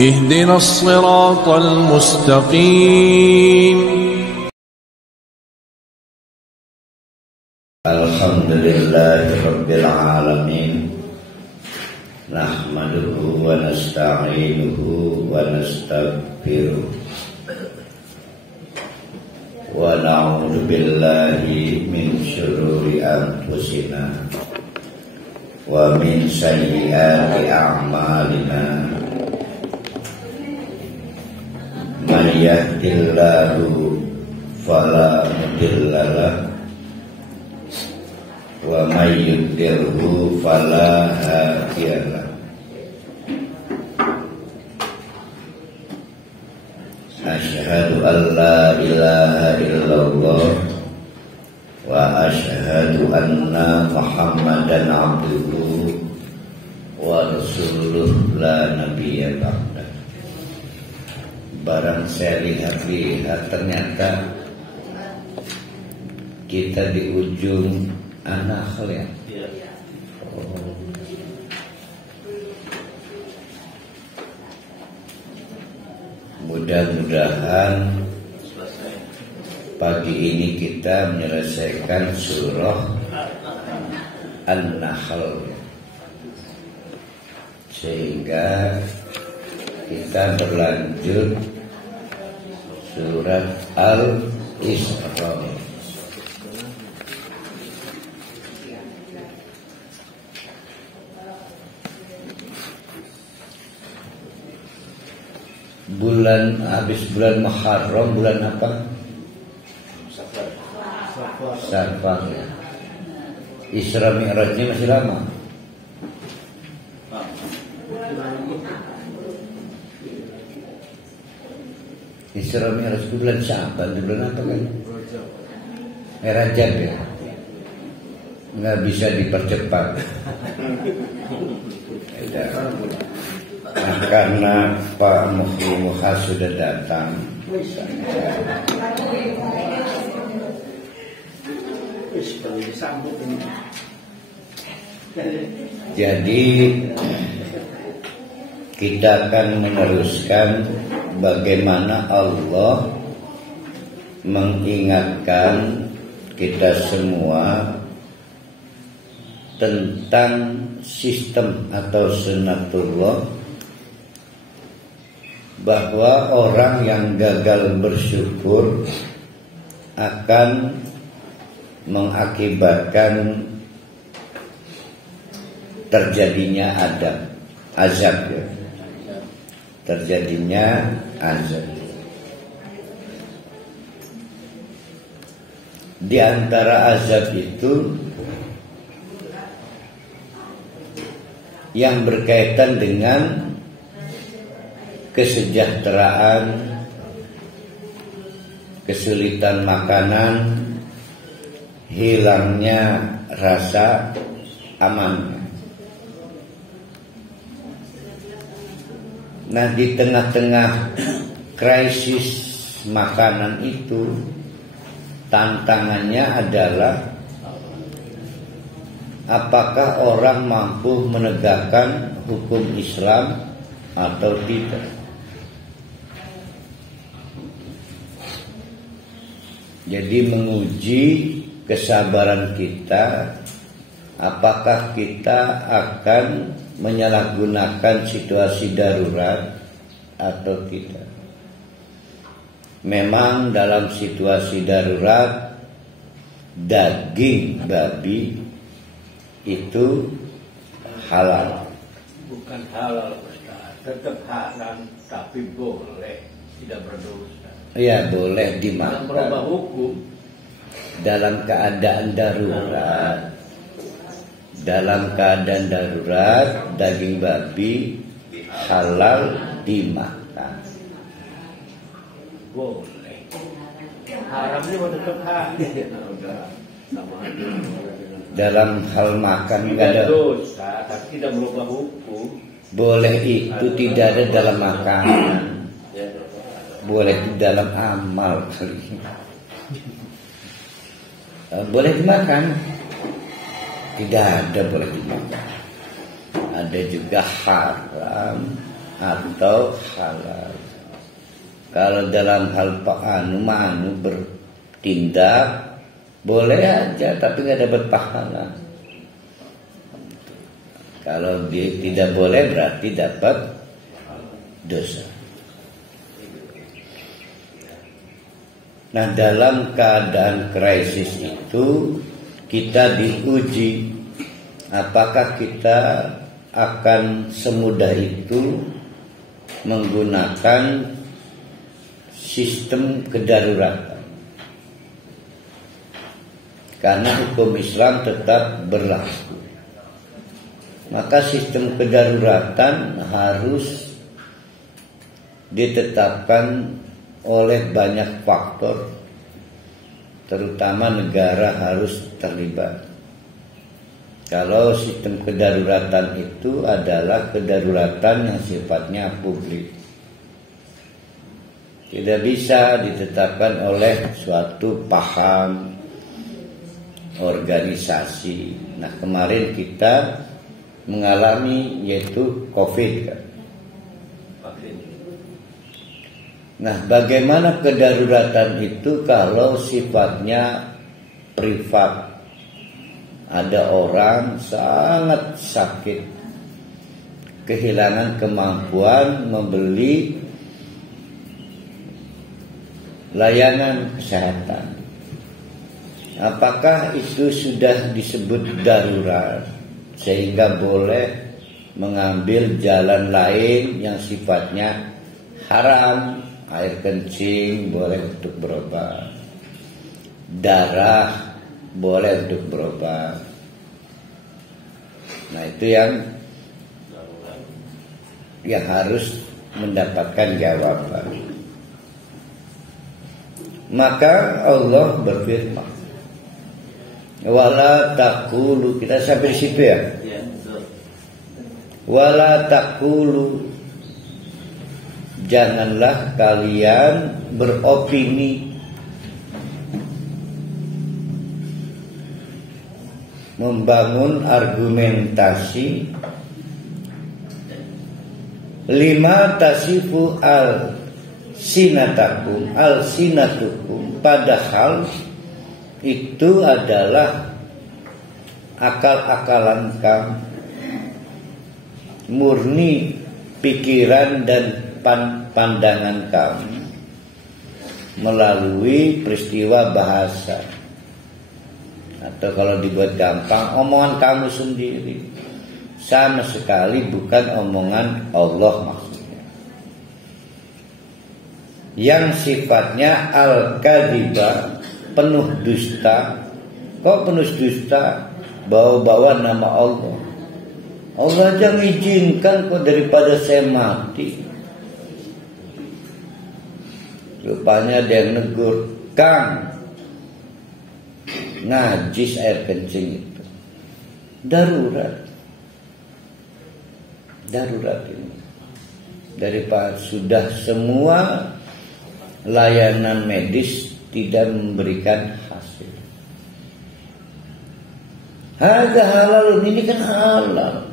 اهدنا الصراط المستقيم. Alhamdulillahi Rabbil Alamin. Nahmaduhu wa nasta'inuhu wa nastaghfiruh wa na'udzu billahi min syururi anfusina wa min sayyiati a'malina. Man yahdihillahu fala mudilla lahu wa may yudlilhu fala hadiya lahu. Asyhadu an la ilaha illallah wa asyhadu anna Muhammadan abduhu wa rasuluh la nabiyya ba'da. Barang saya lihat-lihat ternyata kita di ujung An-Nahl ya. Mudah-mudahan pagi ini kita menyelesaikan surah An-Nahl sehingga kita berlanjut surat Al-Isra. Habis bulan Muharram, bulan apa? Safar ya. Isra Mi'rajnya masih lama. Isra Mi'raj itu bulan Sya'ban, bulan apa kan? Rajab ya. Nggak bisa dipercepat. Nah, karena Pak Muha sudah datang, jadi kita akan meneruskan bagaimana Allah mengingatkan kita semua tentang sistem atau sunatullah, bahwa orang yang gagal bersyukur akan mengakibatkan terjadinya azab ya. Terjadinya azab. Di antara azab itu yang berkaitan dengan kesejahteraan, kesulitan makanan, hilangnya rasa aman. Nah, di tengah-tengah krisis makanan itu, tantangannya adalah apakah orang mampu menegakkan hukum Islam atau tidak. Jadi menguji kesabaran kita, apakah kita akan menyalahgunakan situasi darurat atau tidak. Memang dalam situasi darurat daging babi itu halal. Bukan halal, Ustaz. Tetap haram, tapi boleh, tidak berdosa. Iya, boleh dimakan. Berubah hukum dalam keadaan darurat. Dalam keadaan darurat, daging babi halal dimakan. Boleh. Haramnya tetap haram. Dalam hal makan tidak ada dosa, tapi tidak merubah hukum. Boleh itu tidak ada dalam makanan. Boleh di dalam amal kali. Boleh dimakan. Tidak ada boleh dimakan. Ada juga haram atau halal. Kalau dalam hal manu bertindak boleh aja, tapi nggak dapat pahala. Kalau dia tidak boleh berarti dapat dosa. Nah, dalam keadaan krisis itu kita diuji apakah kita akan semudah itu menggunakan sistem kedaruratan. Karena hukum Islam tetap berlaku. Maka sistem kedaruratan harus ditetapkan oleh banyak faktor, terutama negara harus terlibat. Kalau sistem kedaruratan itu adalah kedaruratan yang sifatnya publik, tidak bisa ditetapkan oleh suatu paham organisasi. Nah, kemarin kita mengalami yaitu COVID kan. Nah, bagaimana kedaruratan itu kalau sifatnya privat? Ada orang sangat sakit, kehilangan kemampuan membeli layanan kesehatan. Apakah itu sudah disebut darurat sehingga boleh mengambil jalan lain yang sifatnya haram? Air kencing boleh untuk berobat, darah boleh untuk berobat. Nah, itu yang harus mendapatkan jawaban. Maka Allah berfirman, wala taqulu, kita sampai di situ ya. Wala taqulu, janganlah kalian beropini, membangun argumentasi, lima tasifu al-sinatukum, padahal itu adalah akal-akalan kamu, murni pikiran dan pandangan kamu melalui peristiwa bahasa, atau kalau dibuat gampang, omongan kamu sendiri, sama sekali bukan omongan Allah maksudnya, yang sifatnya al-kadhiba, penuh dusta. Kok penuh dusta? Bawa-bawa nama Allah. Allah aja mengizinkan kok, daripada saya mati. Rupanya ada yang negur, Kang, najis air kencing itu. Darurat ini. Daripada sudah semua layanan medis tidak memberikan hasil. Hadza halal, ini kan halal.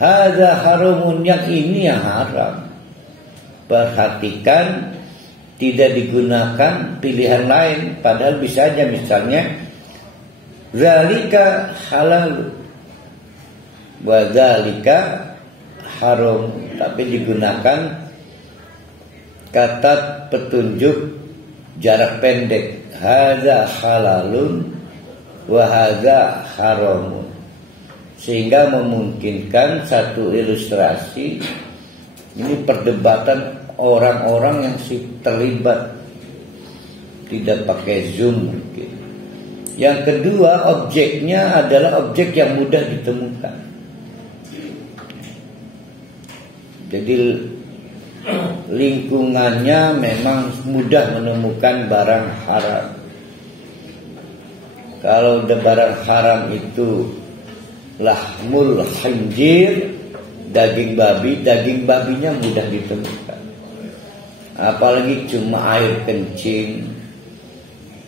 Hadza haramun, yang ini yang haram. Perhatikan, tidak digunakan pilihan lain, padahal bisa aja misalnya zalika halal wa zalika haram, tapi digunakan kata petunjuk jarak pendek, hadza halalun wa hadza haramun, sehingga memungkinkan satu ilustrasi. Ini perdebatan orang-orang yang terlibat, tidak pakai zoom mungkin. Yang kedua, objeknya adalah objek yang mudah ditemukan. Jadi lingkungannya memang mudah menemukan barang haram. Kalau barang haram itu lahmul khinjir, daging babi, daging babinya mudah ditemukan. Apalagi cuma air kencing,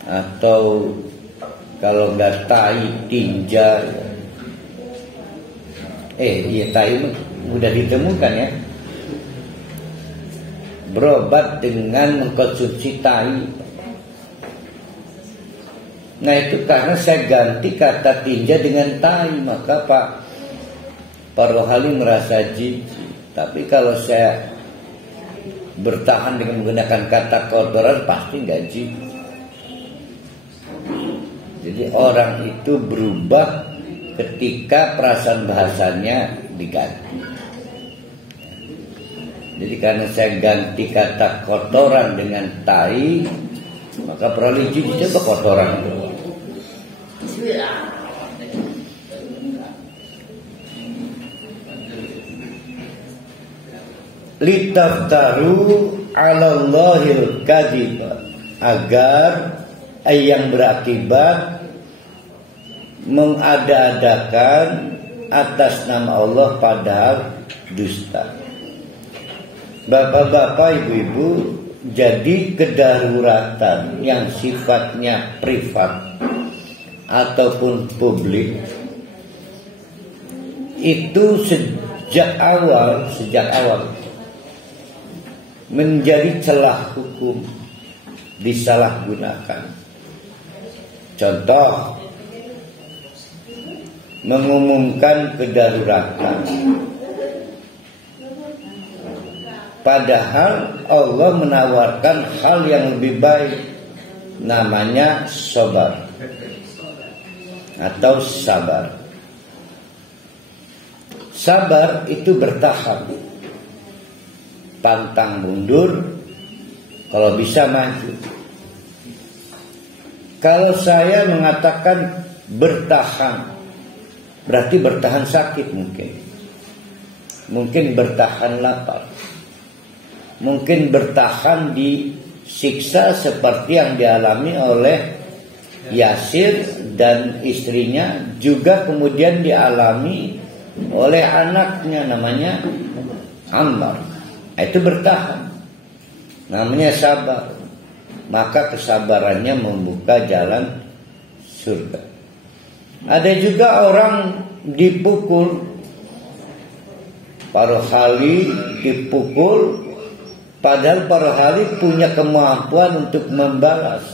atau kalau nggak tai, tinja. Iya, tai mudah ditemukan ya. berobat dengan mengkonsumsi tai. Nah itu karena saya ganti kata tinja dengan tai, maka Pak Rohali merasa jijik. Tapi kalau saya bertahan dengan menggunakan kata kotoran, pasti nggak jijik. Jadi orang itu berubah ketika perasaan bahasanya diganti. Jadi karena saya ganti kata kotoran dengan tai, maka perlu jijik, coba kotoran. Litaftaru 'ala Allahil kadhiba, agar yang berakibat mengada-adakan atas nama Allah padahal dusta. Bapak-bapak, ibu-ibu, jadi kedaruratan yang sifatnya privat ataupun publik itu sejak awal menjadi celah hukum, disalahgunakan. Contoh, mengumumkan kedaruratan, padahal Allah menawarkan hal yang lebih baik, namanya sabar atau sabar. Sabar itu bertahan, pantang mundur, kalau bisa maju. Kalau saya mengatakan bertahan, berarti bertahan sakit mungkin bertahan lapar, mungkin bertahan disiksa seperti yang dialami oleh Yasir dan istrinya, juga kemudian dialami oleh anaknya namanya Ammar. Itu bertahan, namanya sabar. Maka kesabarannya membuka jalan surga. Ada juga orang dipukul, Pak Rohali dipukul, padahal Pak Rohali punya kemampuan untuk membalas.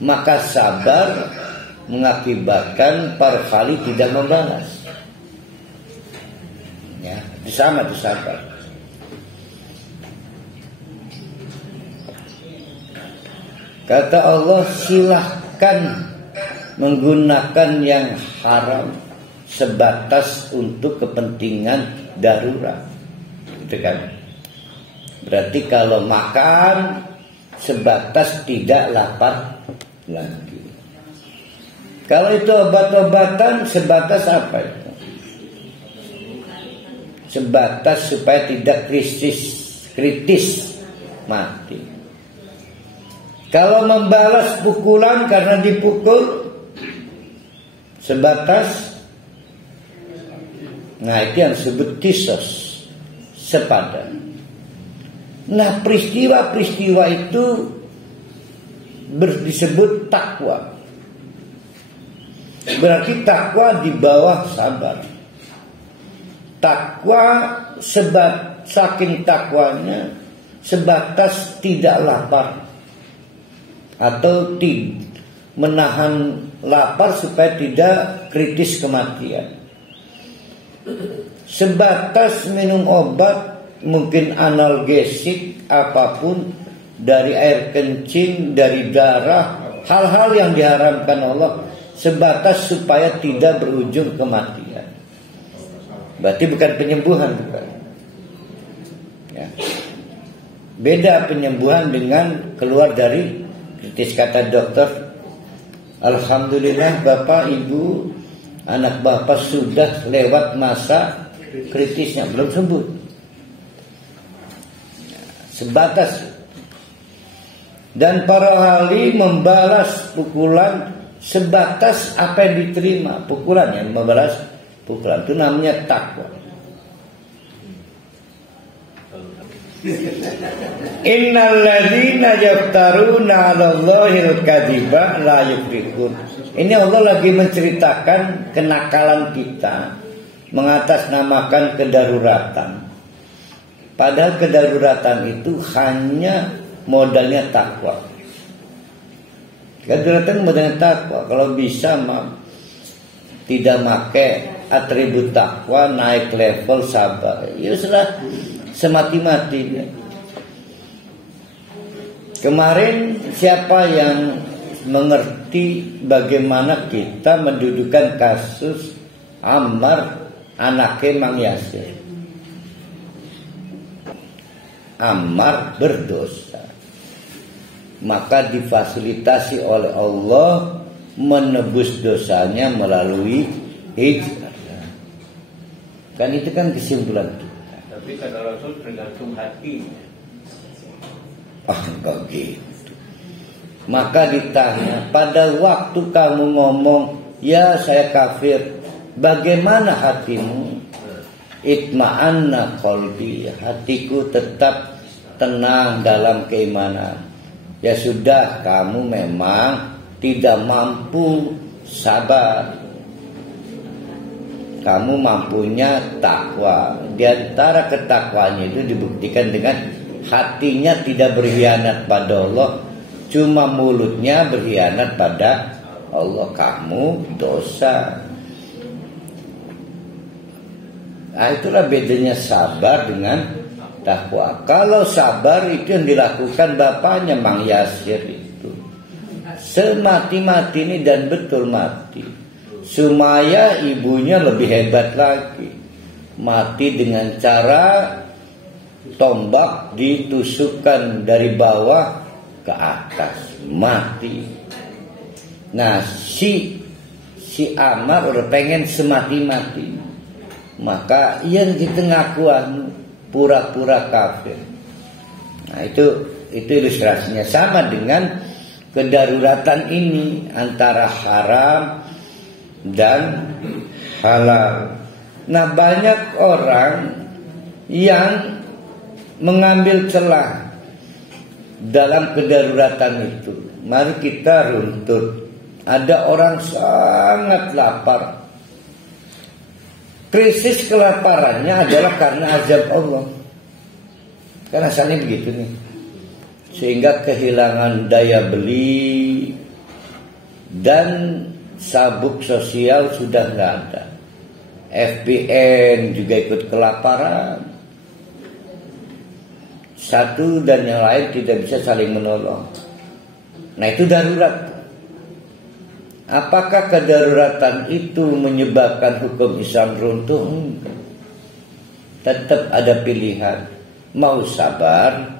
Maka sabar mengakibatkan Pak Rohali tidak membalas. Ya, itu sama, itu sabar. Kata Allah, silahkan menggunakan yang haram sebatas untuk kepentingan darurat. Gitu kan? Berarti kalau makan sebatas tidak lapar lagi. Kalau itu obat-obatan sebatas apa itu? Sebatas supaya tidak kritis mati. Kalau membalas pukulan karena dipukul sebatas, nah itu yang disebut kisos, sepadan. Nah peristiwa-peristiwa itu disebut takwa. Berarti takwa di bawah sabar. Takwa saking takwanya sebatas tidak lapar, atau menahan lapar supaya tidak kritis kematian. Sebatas minum obat, mungkin analgesik apapun, dari air kencing, dari darah, hal-hal yang diharamkan Allah, sebatas supaya tidak berujung kematian. Berarti bukan penyembuhan, bukan. Ya. Beda penyembuhan dengan keluar dari kritis. Kata dokter, alhamdulillah Bapak Ibu, anak Bapak sudah lewat masa kritisnya, belum sembuh. Sebatas. Dan para ahli membalas pukulan sebatas apa yang diterima. Pukulan yang membalas pukulan itu namanya takwa. Innal ladzina yaftaruna 'alallahil kadziba la yuflihun. Ini Allah lagi menceritakan kenakalan kita mengatasnamakan kedaruratan. Padahal kedaruratan itu hanya modalnya takwa. Kedaruratan modalnya takwa. Kalau bisa tidak pakai atribut takwa, naik level sabar, ya sudah semati-matinya. Kemarin siapa yang mengerti bagaimana kita mendudukan kasus Ammar anaknya Mang Yasir? Ammar berdosa, maka difasilitasi oleh Allah menebus dosanya melalui hijrah. Kan itu kan kesimpulan kita. Tapi kata Rasul tergantung hatinya. Enggak gitu. Maka ditanya, pada waktu kamu ngomong, ya saya kafir, bagaimana hatimu? Itma'anna qalbi, hatiku tetap tenang dalam keimanan. Ya sudah, kamu memang tidak mampu sabar. Kamu mampunya takwa. Di antara ketakwanya itu dibuktikan dengan hatinya tidak berkhianat pada Allah, cuma mulutnya berkhianat pada Allah. Kamu dosa. Nah, itulah bedanya sabar dengan takwa. Kalau sabar itu yang dilakukan bapaknya Mang Yasir itu semati-mati ini, dan betul mati. Sumaya ibunya lebih hebat lagi, mati dengan cara tombak ditusukkan dari bawah ke atas, mati. Nah si Ammar udah pengen semati-mati, maka yang kita ngakuan pura-pura kafir. Nah itu ilustrasinya. Sama dengan kedaruratan ini antara haram dan halal. Nah banyak orang yang mengambil celah dalam kedaruratan itu. Mari kita runtut. Ada orang sangat lapar. Krisis kelaparannya adalah karena azab Allah. Karena asalnya begitu nih. Sehingga kehilangan daya beli dan sabuk sosial sudah nggak ada. FPN juga ikut kelaparan. Satu dan yang lain tidak bisa saling menolong. Nah itu darurat. Apakah kedaruratan itu menyebabkan hukum Islam runtuh? Enggak. Tetap ada pilihan. Mau sabar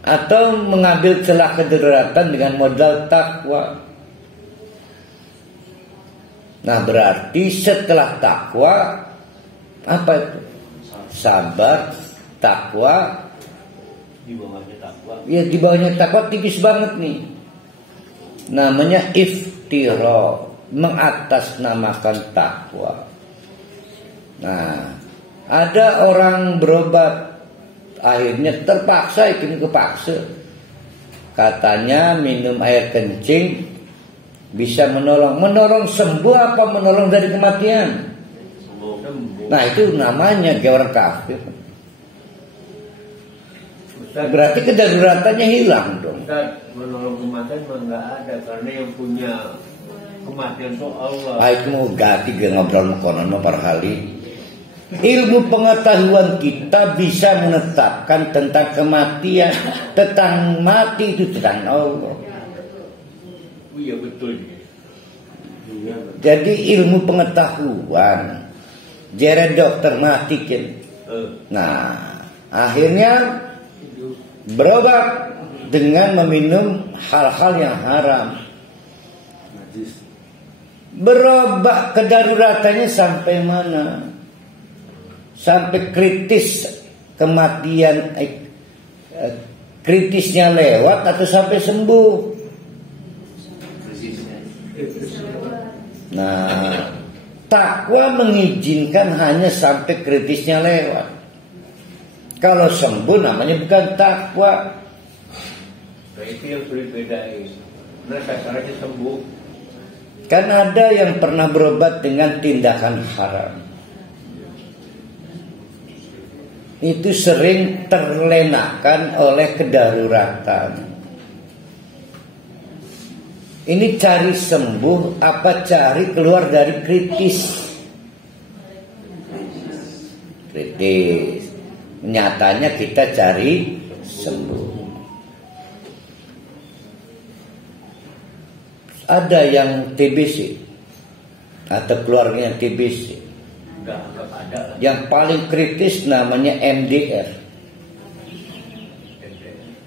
atau mengambil celah kedaruratan dengan modal takwa. Nah berarti setelah takwa apa itu? Sabar, takwa. Di bawahnya takwa. Ya di bawahnya takwa tipis banget nih. Namanya iftira, mengatasnamakan takwa. Nah, ada orang berobat akhirnya terpaksa, ini kepaksa. Katanya minum air kencing bisa menolong sembuh apa menolong dari kematian? Sembuh. Nah, itu namanya orang kafir. Berarti kedaruratannya hilang dong. Ustaz, menolong kematian memang nggak ada, karena yang punya kematian itu Allah. Itu mau ganti ngobrol konon para kali. Ilmu pengetahuan kita bisa menetapkan tentang kematian, tentang mati itu tentang Allah. Iya betul. Jadi ilmu pengetahuan, jere dokter mati kan. Nah, akhirnya berobat dengan meminum hal-hal yang haram. Berobat kedaruratannya sampai mana? Sampai kritis kematian, kritisnya lewat atau sampai sembuh? Nah, takwa mengizinkan hanya sampai kritisnya lewat. Kalau sembuh namanya bukan takwa. Nah itu yang sulit bedain. Nah sasarannya sembuh. Kan ada yang pernah berobat dengan tindakan haram. itu sering terlenakan oleh kedaruratan. Ini cari sembuh apa cari keluar dari kritis? Kritis. Nyatanya kita cari sembuh. Ada yang TBC atau keluarganya TBC. Yang paling kritis namanya MDR.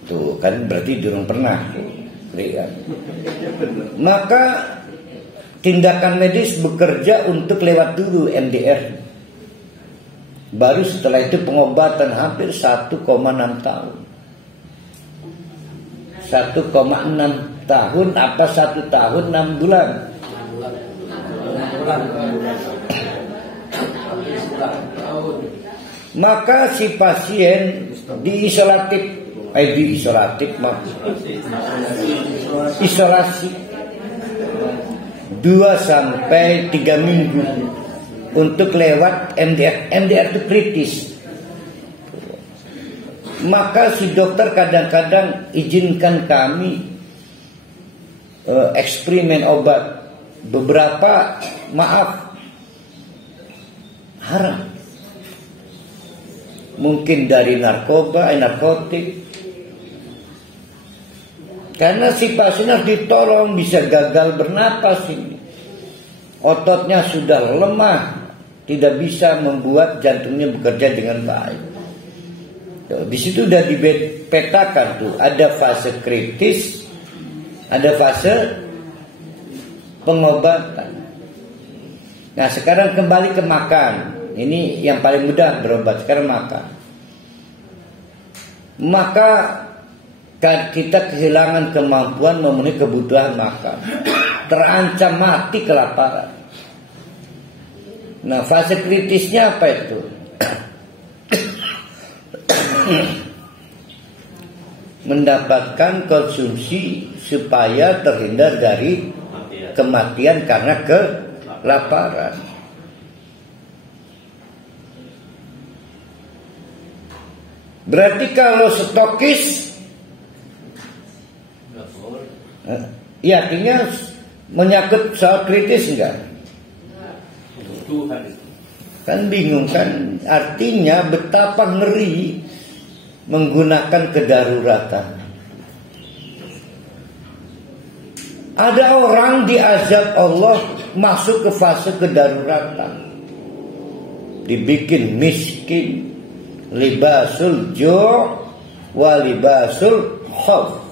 Tuh kan berarti belum pernah. Maka tindakan medis bekerja untuk lewat dulu MDR. Baru setelah itu pengobatan hampir 1,6 tahun. 1,6 tahun apa 1 tahun 6 bulan? Maka si pasien isolasi 2 sampai 3 minggu untuk lewat MDR. MDR itu kritis. Maka si dokter kadang-kadang izinkan kami eksperimen obat. Beberapa haram. Mungkin dari narkotik. Karena si pasien harus ditolong, bisa gagal bernapas ini. Ototnya sudah lemah, tidak bisa membuat jantungnya bekerja dengan baik. Di situ sudah dipetakan tuh, ada fase kritis, ada fase pengobatan. Nah, sekarang kembali ke makan. Ini yang paling mudah berobat, sekarang makan. Maka kita kehilangan kemampuan memenuhi kebutuhan makan. Terancam mati kelaparan. Nah, fase kritisnya apa itu? Mendapatkan konsumsi supaya terhindar dari kematian karena kelaparan. Berarti kalau stokis, ya artinya menyangkut soal kritis enggak? Kan bingung kan? Artinya betapa ngeri menggunakan kedaruratan. Ada orang diazab Allah masuk ke fase kedaruratan, dibikin miskin, libasul ju' wa libasul khauf.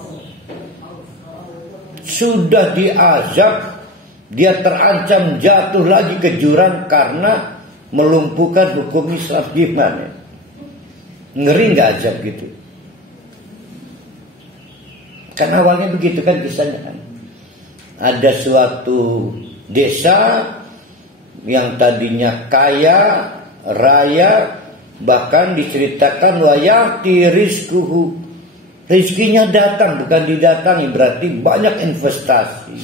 Sudah diazab, dia terancam jatuh lagi ke jurang karena melumpuhkan hukum Islam. Gimana? Ngeri nggak azab gitu? Kan awalnya begitu kan kisahnya kan. Ada suatu desa yang tadinya kaya raya, bahkan diceritakan wayati rizquhu, rizkinya datang bukan didatangi, berarti banyak investasi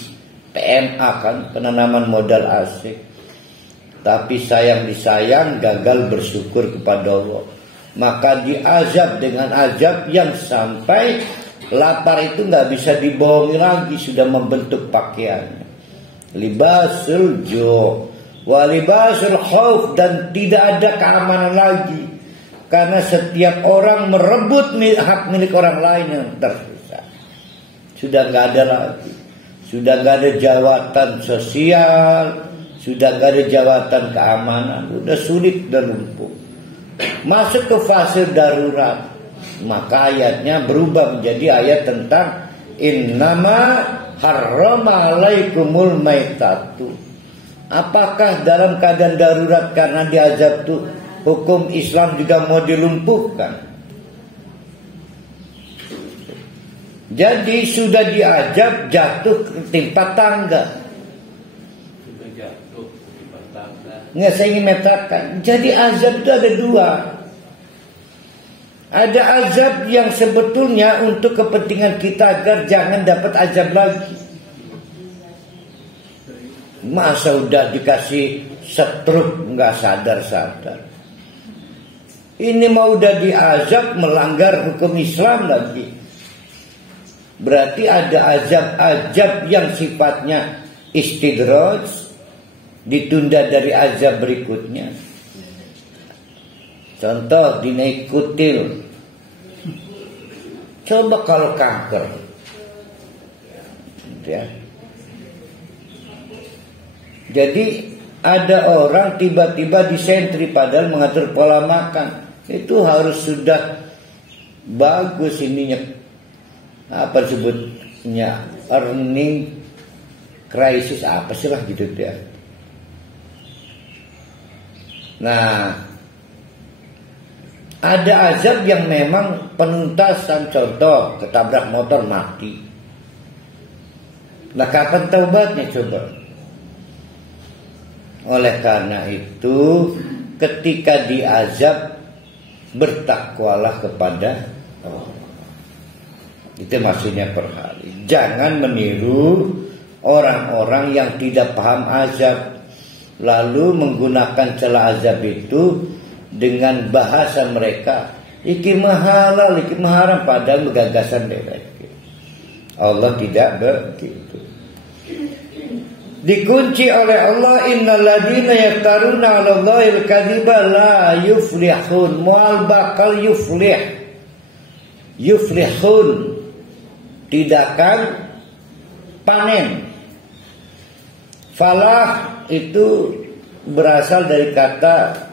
PMA kan, penanaman modal asing. Tapi sayang disayang gagal bersyukur kepada Allah, maka diazab dengan azab yang sampai lapar itu nggak bisa dibohongi lagi, sudah membentuk pakaiannya. Libasul ju' wa libasul khauf, dan tidak ada keamanan lagi karena setiap orang merebut hak milik orang lain yang tersisa. Sudah nggak ada lagi, sudah nggak ada jawatan sosial, sudah nggak ada jawatan keamanan, sudah sulit dan lumpuh. Masuk ke fase darurat. Maka ayatnya berubah menjadi ayat tentang innama harrama alaikumul maitatu. Apakah dalam keadaan darurat karena diazab itu hukum Islam juga mau dilumpuhkan? Jadi sudah diazab jatuh ke timpa tangga. Nggak, saya ingin mengatakan, jadi azab itu ada dua. Ada azab yang sebetulnya untuk kepentingan kita agar jangan dapat azab lagi. Masa udah dikasih stroke nggak sadar-sadar. Ini mau udah diazab melanggar hukum Islam lagi. Berarti ada azab-azab yang sifatnya istidraj, ditunda dari azab berikutnya. Contoh dinaik kutil. Coba kalau kanker, ya. Jadi ada orang tiba-tiba disentri padahal mengatur pola makan. Itu harus sudah bagus ininya, apa sebutnya, earning crisis apa sih lah gitu ya. Nah, ada azab yang memang penuntasan, contoh ketabrak motor mati. Nah, kapan taubatnya coba? Oleh karena itu, ketika diazab, bertakwalah kepada Allah. Itu maksudnya perhari. Jangan meniru orang-orang yang tidak paham azab, lalu menggunakan celah azab itu dengan bahasa mereka, iki mahalal, iki maharam, padahal gagasan mereka. Allah tidak begitu. Dikunci oleh Allah, innal ladzina yaftaruna 'ala Allahil kadziba la yuflihun. Mual bakal yuflihun, tidak akan panen. Falah itu berasal dari kata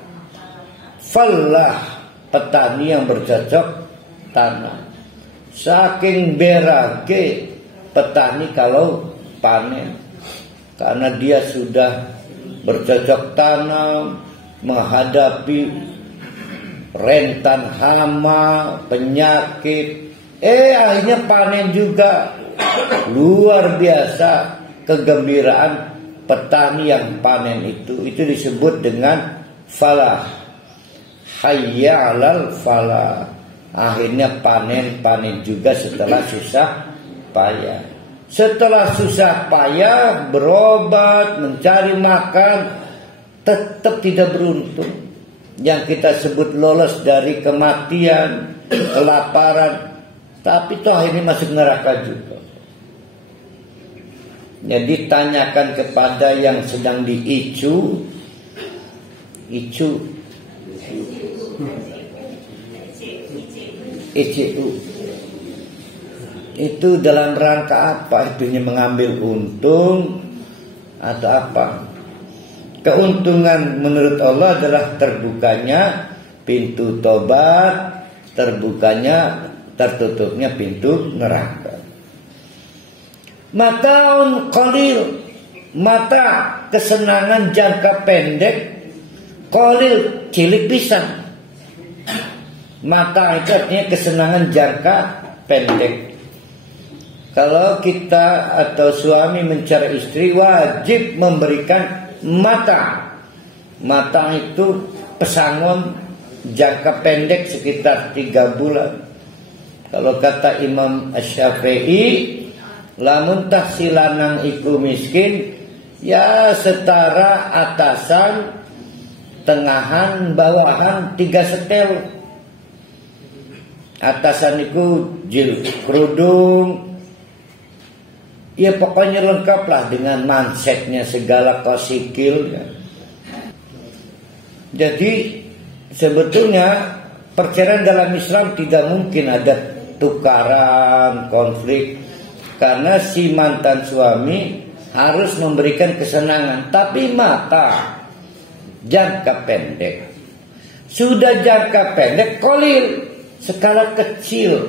fallah, petani yang bercocok tanam. Saking berake petani kalau panen, karena dia sudah bercocok tanam, menghadapi rentan hama, penyakit. Akhirnya panen juga. Luar biasa kegembiraan petani yang panen itu. Itu disebut dengan falah. Hayya 'alal falah. Akhirnya panen juga setelah susah payah. Setelah susah payah berobat, mencari makan, tetap tidak beruntung. Yang kita sebut lolos dari kematian, kelaparan, tapi toh akhirnya masuk neraka juga. Jadi tanyakan kepada yang sedang ICU itu dalam rangka apa? Itunya mengambil untung atau apa? Keuntungan menurut Allah adalah terbukanya pintu tobat, tertutupnya pintu neraka. Mataun qalil, mata kesenangan jangka pendek, qalil cilik pisan. Mata itu artinya kesenangan jangka pendek. Kalau kita atau suami mencari istri, wajib memberikan mata. Mata itu pesangon jangka pendek sekitar 3 bulan. Kalau kata Imam Asy-Syafi'i, lamun tahsilanang iku miskin, ya setara atasan, tengahan, bawahan 3 setel. Atasan itu jil kerudung, ya pokoknya lengkap lah dengan mansetnya segala kosikilnya. Jadi sebetulnya perceraian dalam Islam tidak mungkin ada tukaran, konflik, karena si mantan suami harus memberikan kesenangan, tapi mata jangka pendek. Sudah jangka pendek, qalil, skala kecil.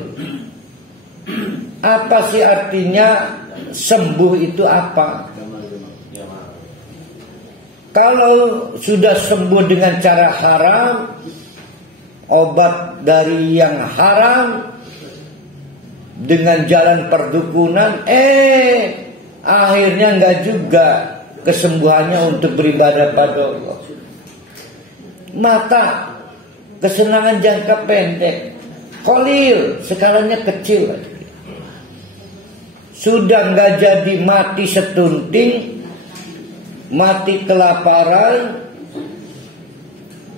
Apa sih artinya sembuh itu apa? Kalau sudah sembuh dengan cara haram, obat dari yang haram, dengan jalan perdukunan, akhirnya enggak juga kesembuhannya untuk beribadah pada Allah. Mata kesenangan jangka pendek, qalil, skalanya kecil. Sudah enggak jadi mati setunting, mati kelaparan,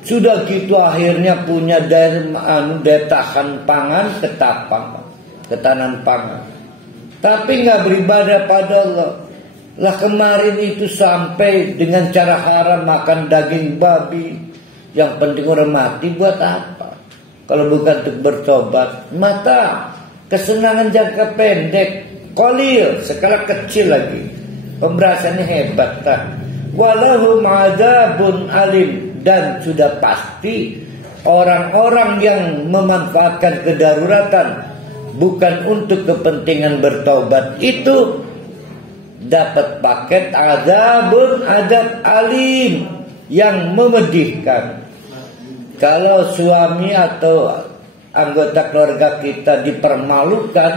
Sudah gitu akhirnya punya daya tahan pangan, ketahanan pangan. Tapi nggak beribadah pada Allah. Lah kemarin itu sampai dengan cara haram makan daging babi. Yang penting orang mati buat apa? Kalau bukan untuk bertobat. Mata kesenangan jangka pendek, qalil, skala kecil lagi. Pemberasannya hebat tak? Walahum adzabun alim. Dan sudah pasti orang-orang yang memanfaatkan kedaruratan bukan untuk kepentingan bertaubat itu dapat paket adab alim yang memedihkan. Kalau suami atau anggota keluarga kita dipermalukan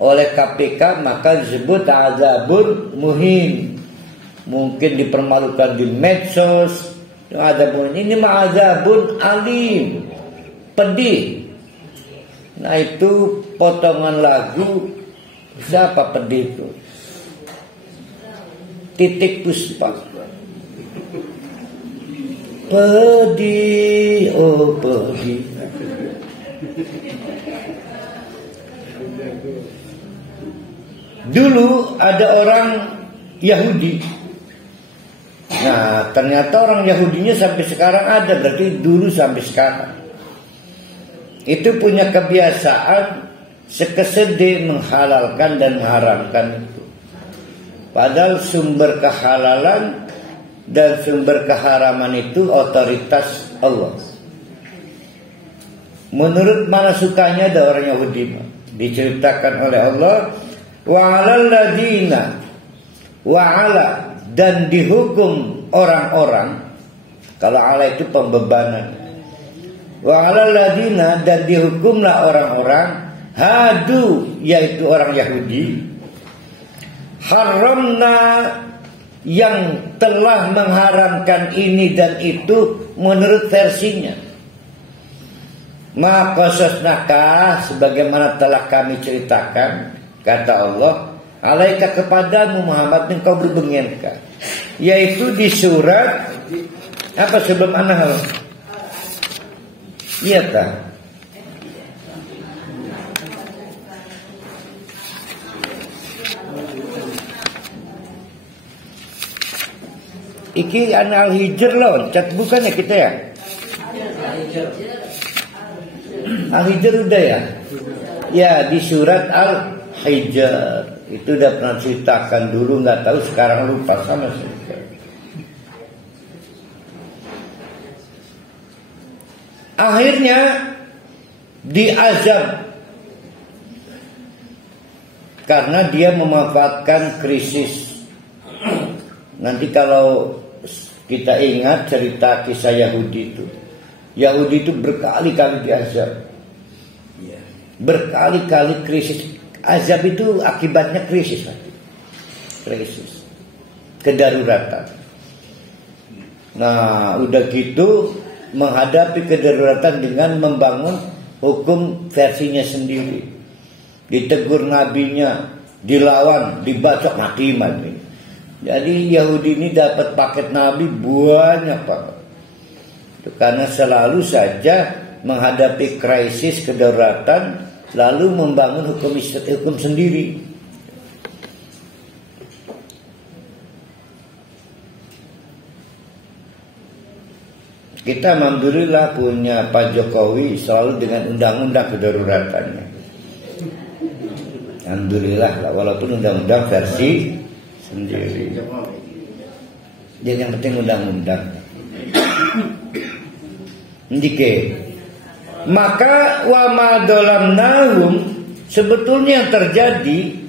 oleh KPK, maka disebut azabun muhin. Mungkin dipermalukan di medsos. Ini ma'azabun alim, pedih. Nah itu potongan lagu siapa pedih itu? Titik Puspa. Pedih, oh pedih. Dulu ada orang Yahudi. Nah ternyata orang Yahudinya sampai sekarang ada. Berarti dulu sampai sekarang itu punya kebiasaan sekesede menghalalkan dan mengharamkan itu. Padahal sumber kehalalan dan sumber keharaman itu otoritas Allah. Menurut mana sukanya ada orang Yahudi. Diceritakan oleh Allah, wa 'alal ladina wa 'ala, dan dihukum orang-orang. Kalau 'ala itu pembebanan. Wa 'alal ladina, dan dihukumlah orang-orang hadu, yaitu orang Yahudi, haramna, yang telah mengharamkan ini dan itu menurut versinya. Maka qasasnaka, sebagaimana telah kami ceritakan, kata Allah, alaika, kepadamu Muhammad, engkau berbengenka, yaitu di surat apa sebelum An-Nahl? Iya tak? Iki Al-Hijr loh, cat bukan ya kita ya? Al-Hijr udah ya? Ya di surat Al-Hijr. Itu udah pernah ceritakan dulu, nggak tahu sekarang lupa sama sekali. Akhirnya diazab karena dia memanfaatkan krisis. Nanti kalau kita ingat cerita kisah Yahudi itu berkali-kali diazab, berkali-kali krisis. Azab itu akibatnya krisis, kedaruratan. Nah, udah gitu menghadapi kedaruratan dengan membangun hukum versinya sendiri. Ditegur nabinya, dilawan, dibacok, mati. Jadi Yahudi ini dapat paket nabi banyak banget. Karena selalu saja menghadapi krisis kedaruratan lalu membangun hukum sendiri. Kita alhamdulillah punya Pak Jokowi selalu dengan undang-undang kedaruratannya. Alhamdulillah lah, walaupun undang-undang versi sendiri. Jadi yang penting undang-undang. Ndike. Maka wa ma dolamnahum, sebetulnya yang terjadi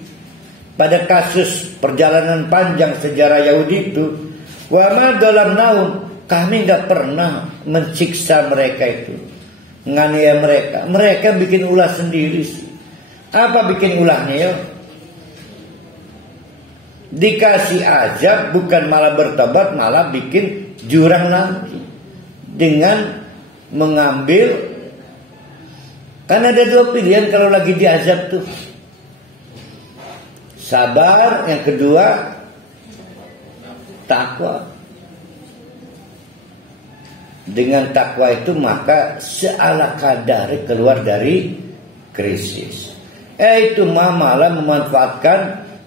pada kasus perjalanan panjang sejarah Yahudi itu, wa ma dolamnahum, kami enggak pernah mensiksa mereka itu, menganiaya mereka. Mereka bikin ulah sendiri sih. Apa bikin ulahnya ya? Dikasih azab, bukan malah bertobat, malah bikin jurang lagi dengan mengambil. Kan ada dua pilihan kalau lagi diazab tuh. Sabar, yang kedua takwa. dengan takwa itu maka seala kadar keluar dari krisis. Itu malah memanfaatkan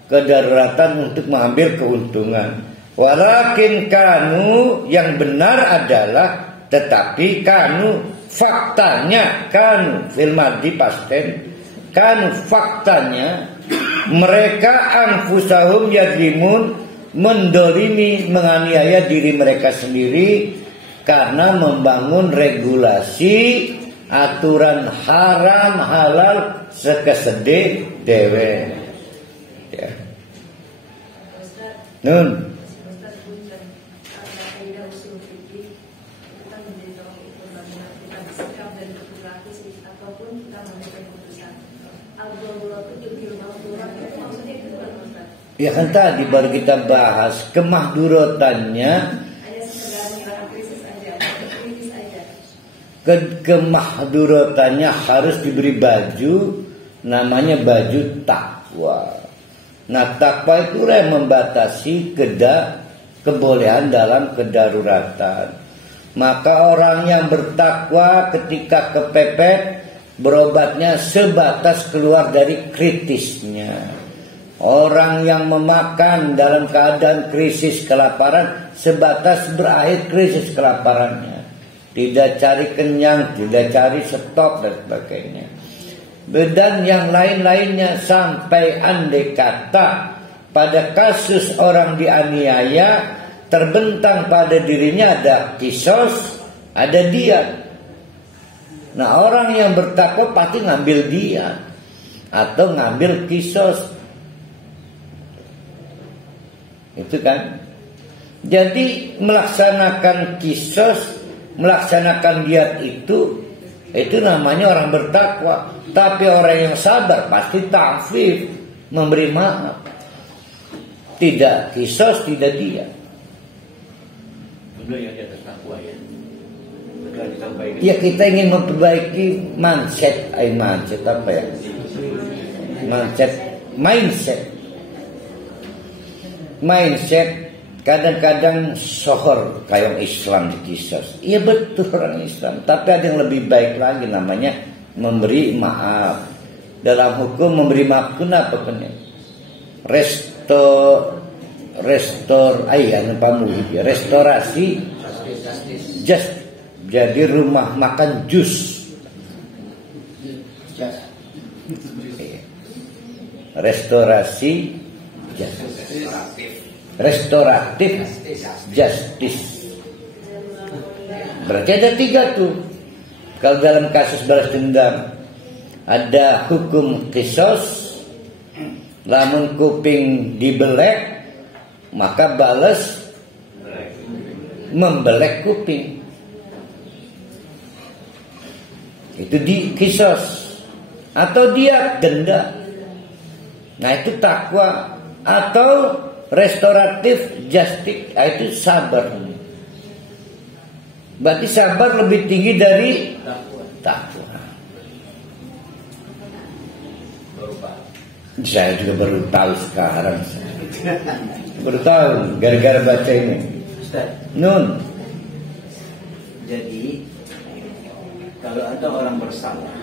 kedaruratan untuk mengambil keuntungan. Walakin kanu, yang benar adalah, tetapi kanu faktanya, kanu fil madhi past tense, kanu faktanya mereka anfusahum yadlimun, mendolimi, menganiaya diri mereka sendiri karena membangun regulasi aturan haram halal sekesede dewe. Ya. Nun. Ya kan tadi baru kita bahas kemahduratannya. Kemahduratannya harus diberi baju, namanya baju takwa. Nah, takwa itu yang membatasi kebolehan dalam kedaruratan. Maka orang yang bertakwa ketika kepepet, berobatnya sebatas keluar dari kritisnya. Orang yang memakan dalam keadaan krisis kelaparan, sebatas berakhir krisis kelaparannya. Tidak cari kenyang, tidak cari stop dan sebagainya. Dan yang lain-lainnya, sampai andai kata pada kasus orang dianiaya terbentang pada dirinya ada kisos, ada dia. Nah, orang yang bertakwa pasti ngambil dia atau ngambil kisos. Itu kan. Jadi melaksanakan kisos, melaksanakan diat itu namanya orang bertakwa. Tapi orang yang sabar pasti ta'fif, memberi maaf. Tidak kisos, tidak dia. Benar yang di atas takwa ya. Benar disampaikan. Ya, kita ingin memperbaiki mindset apa ya? Mindset. Kadang-kadang sohor kayak Islam di kisos. Iya betul orang Islam. Tapi ada yang lebih baik lagi, namanya memberi maaf. Dalam hukum memberi maaf pun apa pun ya? Restorasi just. Jadi rumah makan jus. Restorasi just. Restoratif justice. Berarti ada 3 tuh. Kalau dalam kasus balas dendam ada hukum kisos, lamun kuping dibelek maka balas membelek kuping. Itu di kisos. Atau dia denda. Nah, itu takwa. Atau restoratif justice, itu sabar. Berarti sabar lebih tinggi dari takwa. Saya juga baru tahu sekarang. Baru tahu gara-gara baca ini. Nun. Jadi kalau ada orang bersalah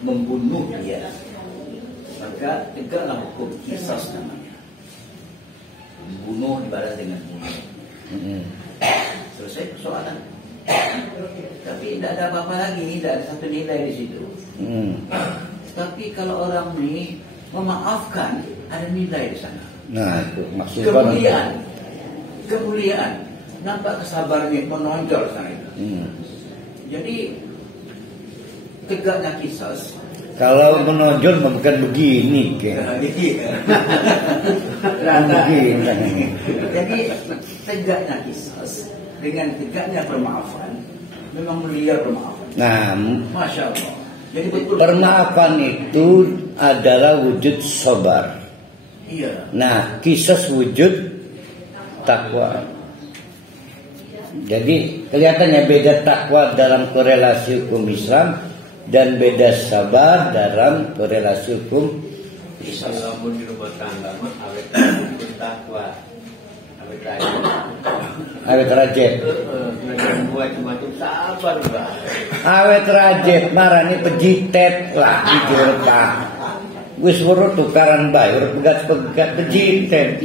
membunuh dia, maka tegaklah hukum qisas namanya. Bunuh dibalas dengan bunuh. Selesai persoalan. Tapi tidak ada apa-apa lagi, tidak ada satu nilai di situ. Tapi kalau orang ini memaafkan, ada nilai di sana. Nah, itu maksudnya kemuliaan. Nampak kesabarannya menonjol sana itu. Jadi tegaknya kisos. Kalau menonjol bukan begini, begini. Jadi tegaknya kisos dengan tegaknya permaafan, memang mulia permaafan. Nah, Masya Allah. Jadi betul. Permaafan itu adalah wujud sabar. Iya. Nah, kisos wujud takwa. Jadi kelihatannya beda takwa dalam korelasi hukum Islam dan beda sabar dalam korelasi hukum Islam. Di rumah tangga mah awet takwa. Awet rajet. Buat macam sabar lah. Awet rajet marani pejitet lah jujur tak. Wis weruh tukaran bae, pegat-pegat pejitet.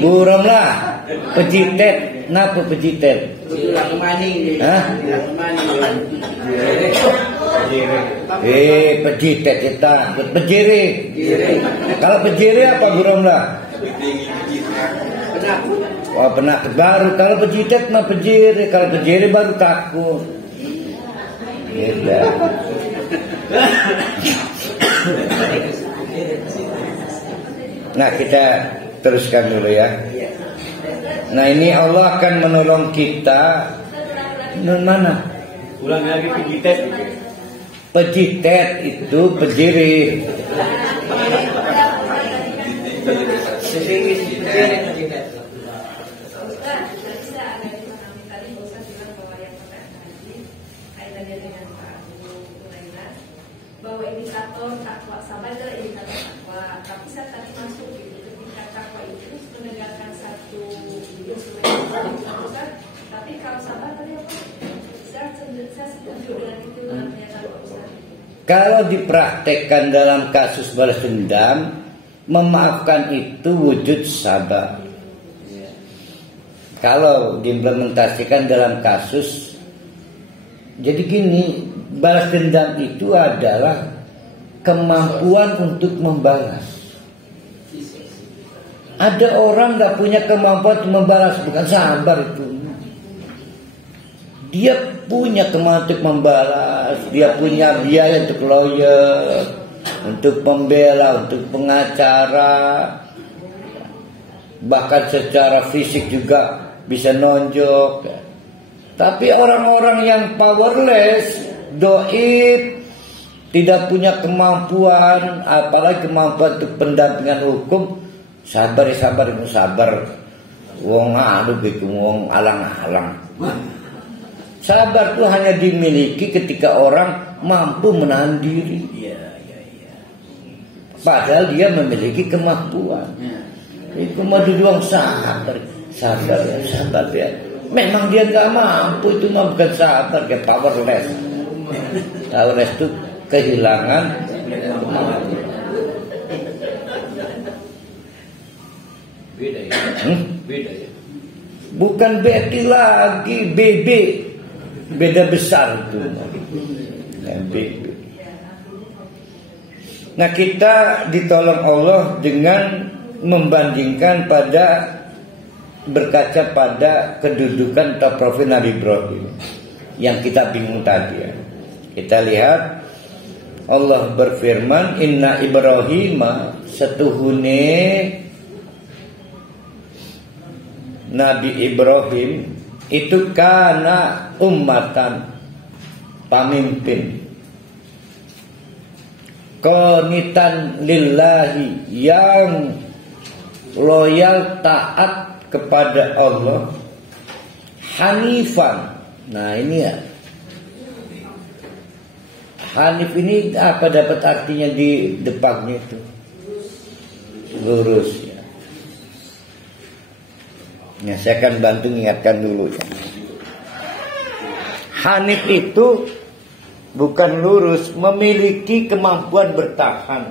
Burung lah. Pejitet, napa pejitet? Hah? Pejitet kita pejiri. Kalau pejiri apa burung lah? Oh, penakut baru. Kalau pejitet mah pejiri. Kalau pejiri baru takut. Beda. Nah, kita teruskan dulu ya. Nah, ini Allah akan menolong kita. Mana? Ulang lagi pejitet. Pejitet itu pejiri. Bahwa indikator takwa sabar adalah indikator takwa. Tapi saya tadi masuk gitu, ketika takwa itu menegakkan satu instrumen, tapi kalau sabar tadi apa? Saya setuju dengan itu pernyataan Pak Ustaz. Kalau dipraktekkan dalam kasus balas dendam, memaafkan itu wujud sabar. Kalau diimplementasikan dalam kasus, jadi gini, balas dendam itu adalah kemampuan untuk membalas. Ada orang nggak punya kemampuan untuk membalas, bukan sabar itu. Dia punya kemampuan untuk membalas, dia punya biaya untuk lawyer, untuk pembela, untuk pengacara, bahkan secara fisik juga bisa nonjok. Tapi orang-orang yang powerless, doib, tidak punya kemampuan, apalagi kemampuan untuk pendampingan hukum, sabar. Wong anu gitu, wong alang-alang. Sabar itu hanya dimiliki ketika orang mampu menahan diri. Padahal dia memiliki kemampuan. Itu mah doang sabar ya. Memang dia nggak mampu, itu mah bukan sabar, kayak powerless. Powerless itu kehilangan. Beda ya. Beda ya. Bukan Betty lagi, BB. Beda besar itu. BB. Nah, kita ditolong Allah dengan membandingkan pada, berkaca pada kedudukan atau profil Nabi Ibrahim yang kita bingung tadi ya. Kita lihat Allah berfirman, Inna Ibrahim setuhune Nabi Ibrahim itu kana ummatan, pamimpin, qanitan lillahi, yang loyal taat kepada Allah, hanifan. Nah ini ya, hanif ini apa dapat artinya di depannya itu? Lurus ya. Nah, saya akan bantu mengingatkan dulu ya. Hanif itu bukan lurus, memiliki kemampuan bertahan.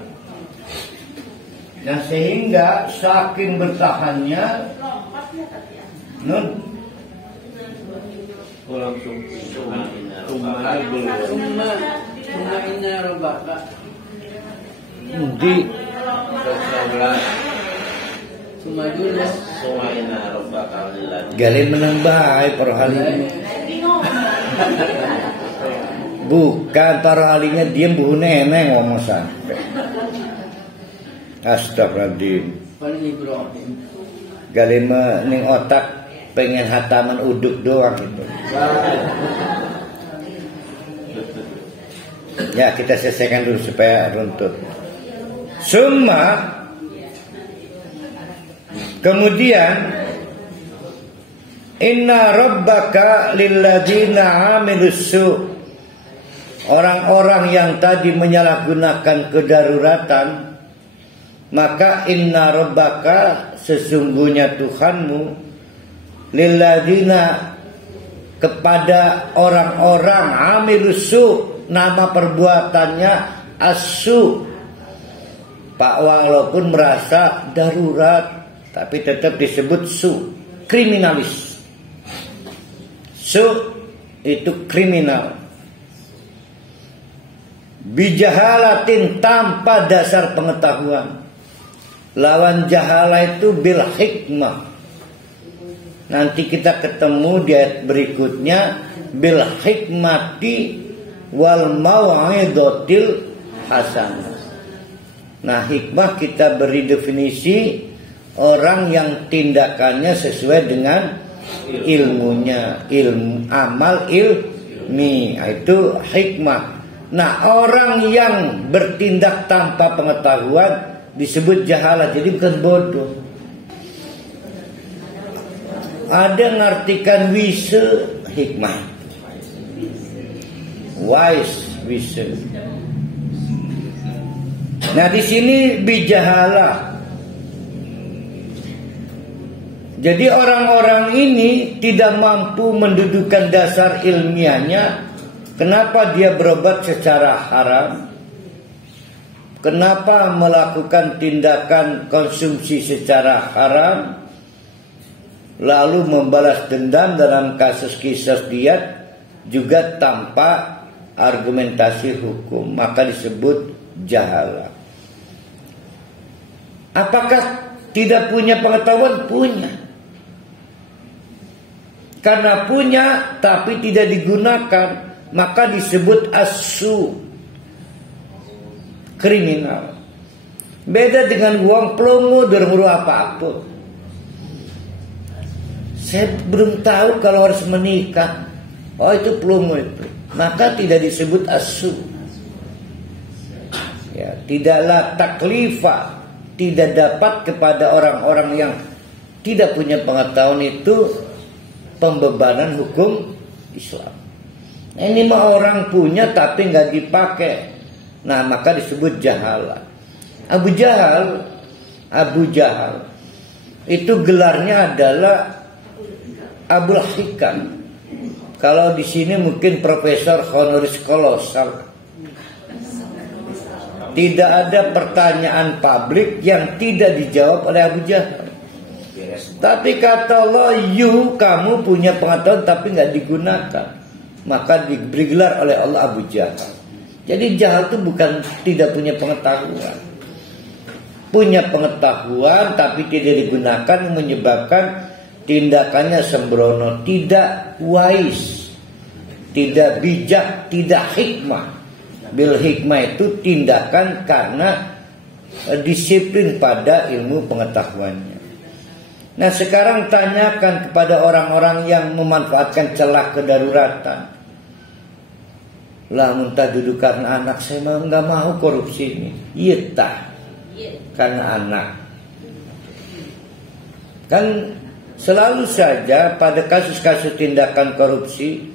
Nah, sehingga saking bertahannya, langsung di Galin menang baik perhalinya. Bukan perhalinya dia buh neneng ngomong sampai. Astagfirullahaladzim. Galin ning otak pengen hataman uduk doang itu. Ya, kita selesaikan dulu supaya runtut. Kemudian inna rabbaka lilladzina amilus su, orang-orang yang tadi menyalahgunakan kedaruratan, maka inna rabbaka, sesungguhnya Tuhanmu, lilladzina, kepada orang-orang amilus su, nama perbuatannya asu. Pak, walaupun merasa darurat tapi tetap disebut su, kriminalis. Su itu kriminal. Bijahalatin, tanpa dasar pengetahuan. Lawan jahala itu bil hikmah. Nanti kita ketemu di ayat berikutnya, bil hikmati wal mau'izatil hasanah. Nah, hikmah kita beri definisi orang yang tindakannya sesuai dengan ilmunya, amal ilmi, itu hikmah. Nah, orang yang bertindak tanpa pengetahuan disebut jahala, jadi bukan bodoh. Ada ngartikan wise, hikmah, wise, wise. Nah, di sini bijahala. Jadi orang-orang ini tidak mampu mendudukan dasar ilmiahnya. Kenapa dia berobat secara haram? Kenapa melakukan tindakan konsumsi secara haram? Lalu membalas dendam dalam kasus kisah diat juga tanpa argumentasi hukum, maka disebut jahala. Apakah tidak punya pengetahuan? Punya. Karena punya tapi tidak digunakan, maka disebut asu, kriminal. Beda dengan uang pelongo, dorong apa-apa. Saya belum tahu kalau harus menikah. Oh, itu pelongo itu. Maka tidak disebut asu. Ya, tidaklah taklifa, tidak dapat kepada orang-orang yang tidak punya pengetahuan itu pembebanan hukum Islam. Nah, ini mah orang punya tapi nggak dipakai. Nah, maka disebut jahala. Abu Jahal itu gelarnya adalah Abul Hikam. Kalau di sini mungkin profesor honoris causa. Tidak ada pertanyaan publik yang tidak dijawab oleh Abu Jahal. Tapi kata Allah, kamu punya pengetahuan tapi nggak digunakan, maka diberi gelar oleh Allah Abu Jahal. Jadi jahal itu bukan tidak punya pengetahuan. Punya pengetahuan tapi tidak digunakan, menyebabkan tindakannya sembrono, tidak wise, tidak bijak, tidak hikmah. Bil hikmah itu tindakan karena disiplin pada ilmu pengetahuannya. Nah, sekarang tanyakan kepada orang-orang yang memanfaatkan celah kedaruratan. Lah, muntah duduk karena anak, saya nggak mau korupsi ini. Iya tak, karena anak. Kan selalu saja pada kasus-kasus tindakan korupsi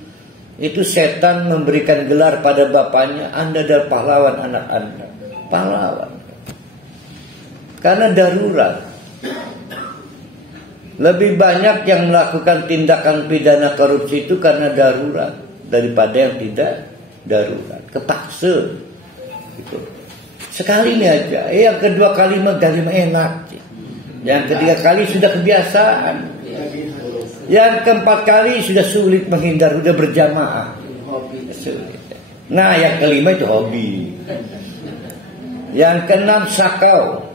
itu setan memberikan gelar pada bapaknya, Anda adalah pahlawan anak Anda. Pahlawan. Karena darurat. Lebih banyak yang melakukan tindakan pidana korupsi itu karena darurat daripada yang tidak darurat. Kepaksa. Gitu. Sekali ini aja. Yang kedua kali mah enak. Yang ketiga kali sudah kebiasaan. Yang keempat kali sudah sulit menghindar, sudah berjamaah. Nah, yang kelima itu hobi. Yang keenam sakau.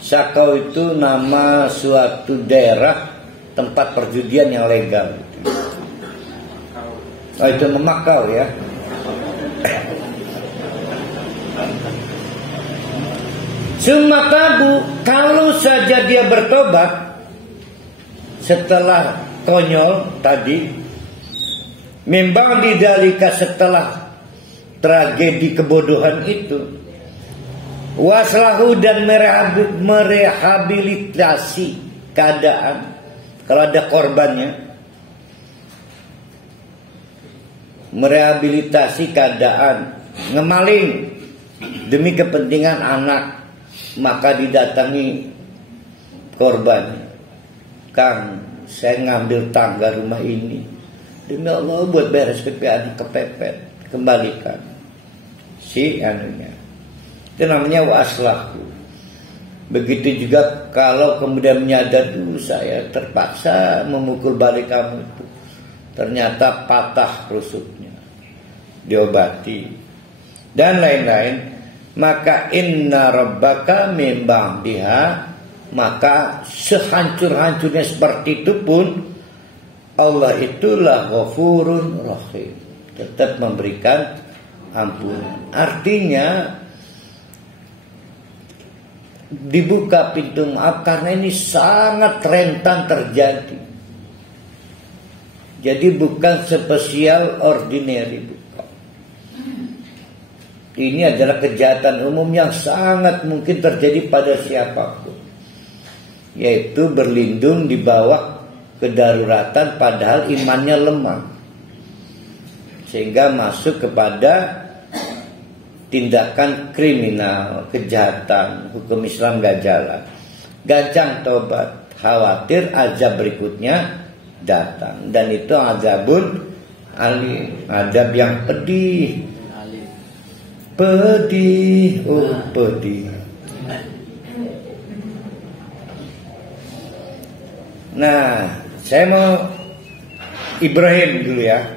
Sakau itu nama suatu daerah tempat perjudian yang legal. Oh, itu memakau ya. Sumatabu, kalau saja dia bertobat setelah konyol tadi, memang didalika setelah tragedi kebodohan itu, waslahu dan merehabilitasi keadaan. Kalau ada korbannya, merehabilitasi keadaan, ngemaling demi kepentingan anak, maka didatangi korban. Kang, saya ngambil tangga rumah ini, demi Allah buat beres PPA kepepet, kembalikan si anunya. Itu namanya waslahu. Begitu juga kalau kemudian menyadar, saya terpaksa memukul balik kamu itu, ternyata patah rusuknya, diobati dan lain-lain, maka inna rabbaka min ba'diha, maka sehancur-hancurnya seperti itu pun Allah itulah ghafurun rahim, tetap memberikan ampunan. Artinya dibuka pintu maaf karena ini sangat rentan terjadi. Jadi bukan spesial ordinary, bukan. Ini adalah kejahatan umum yang sangat mungkin terjadi pada siapapun, yaitu berlindung di bawah kedaruratan padahal imannya lemah, sehingga masuk kepada tindakan kriminal, kejahatan. Hukum Islam gak jalan. Gancang tobat, khawatir azab berikutnya datang, dan itu azabun alim, azab yang pedih. Pedih, oh pedih. Nah, saya mau Ibrahim dulu ya.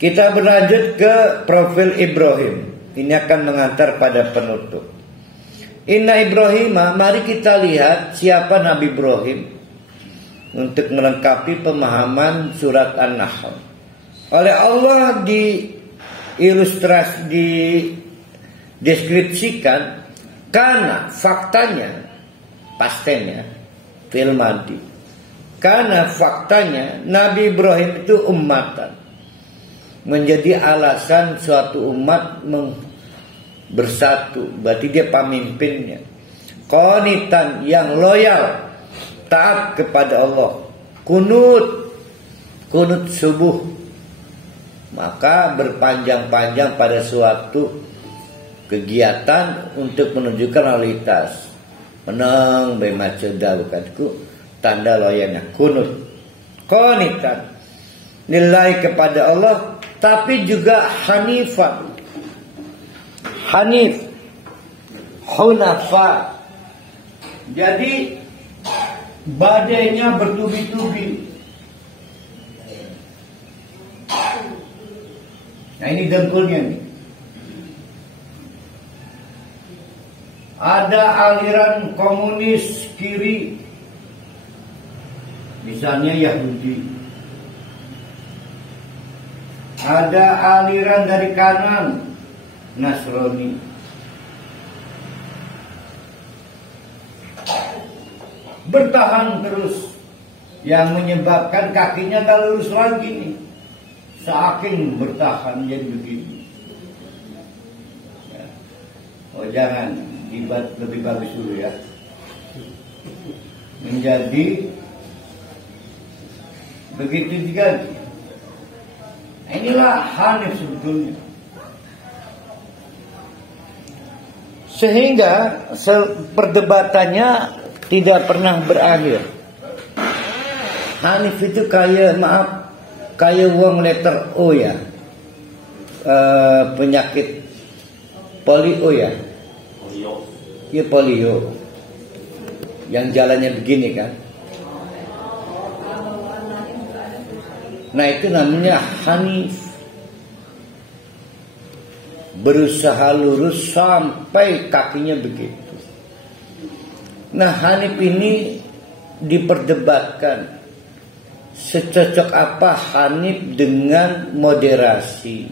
Kita berlanjut ke profil Ibrahim. Ini akan mengantar pada penutup. Inna Ibrahim, mari kita lihat siapa Nabi Ibrahim untuk melengkapi pemahaman surat An-Nahl. Oleh Allah dideskripsikan karena faktanya, pastennya, fi'il madhi. Karena faktanya Nabi Ibrahim itu ummatan, menjadi alasan suatu umat bersatu, berarti dia pemimpinnya. Qanitan, yang loyal, taat kepada Allah. Kunut subuh, maka berpanjang-panjang pada suatu kegiatan untuk menunjukkan loyalitas. Menang bemacedah, bukan itu tanda loyalnya. Kunut, qanitan lillahi, kepada Allah, tapi juga hanifan, hanif, hunafa. Jadi badainya bertubi-tubi. Nah, ini dengkulnya nih. Ada aliran komunis kiri, misalnya Yahudi. Ada aliran dari kanan, Nasrani. Bertahan terus, yang menyebabkan kakinya tak lurus lagi nih. Saking bertahan jadi begini. Oh jangan, lebih bagus dulu ya. Menjadi begitu juga. Inilah hanif sebetulnya. Sehingga perdebatannya tidak pernah berakhir. Hanif itu kayak uang letter O ya, penyakit polio ya. Ya polio, yang jalannya begini kan. Nah itu namanya hanif, berusaha lurus sampai kakinya begitu. Nah hanif ini diperdebatkan secocok apa hanif dengan moderasi,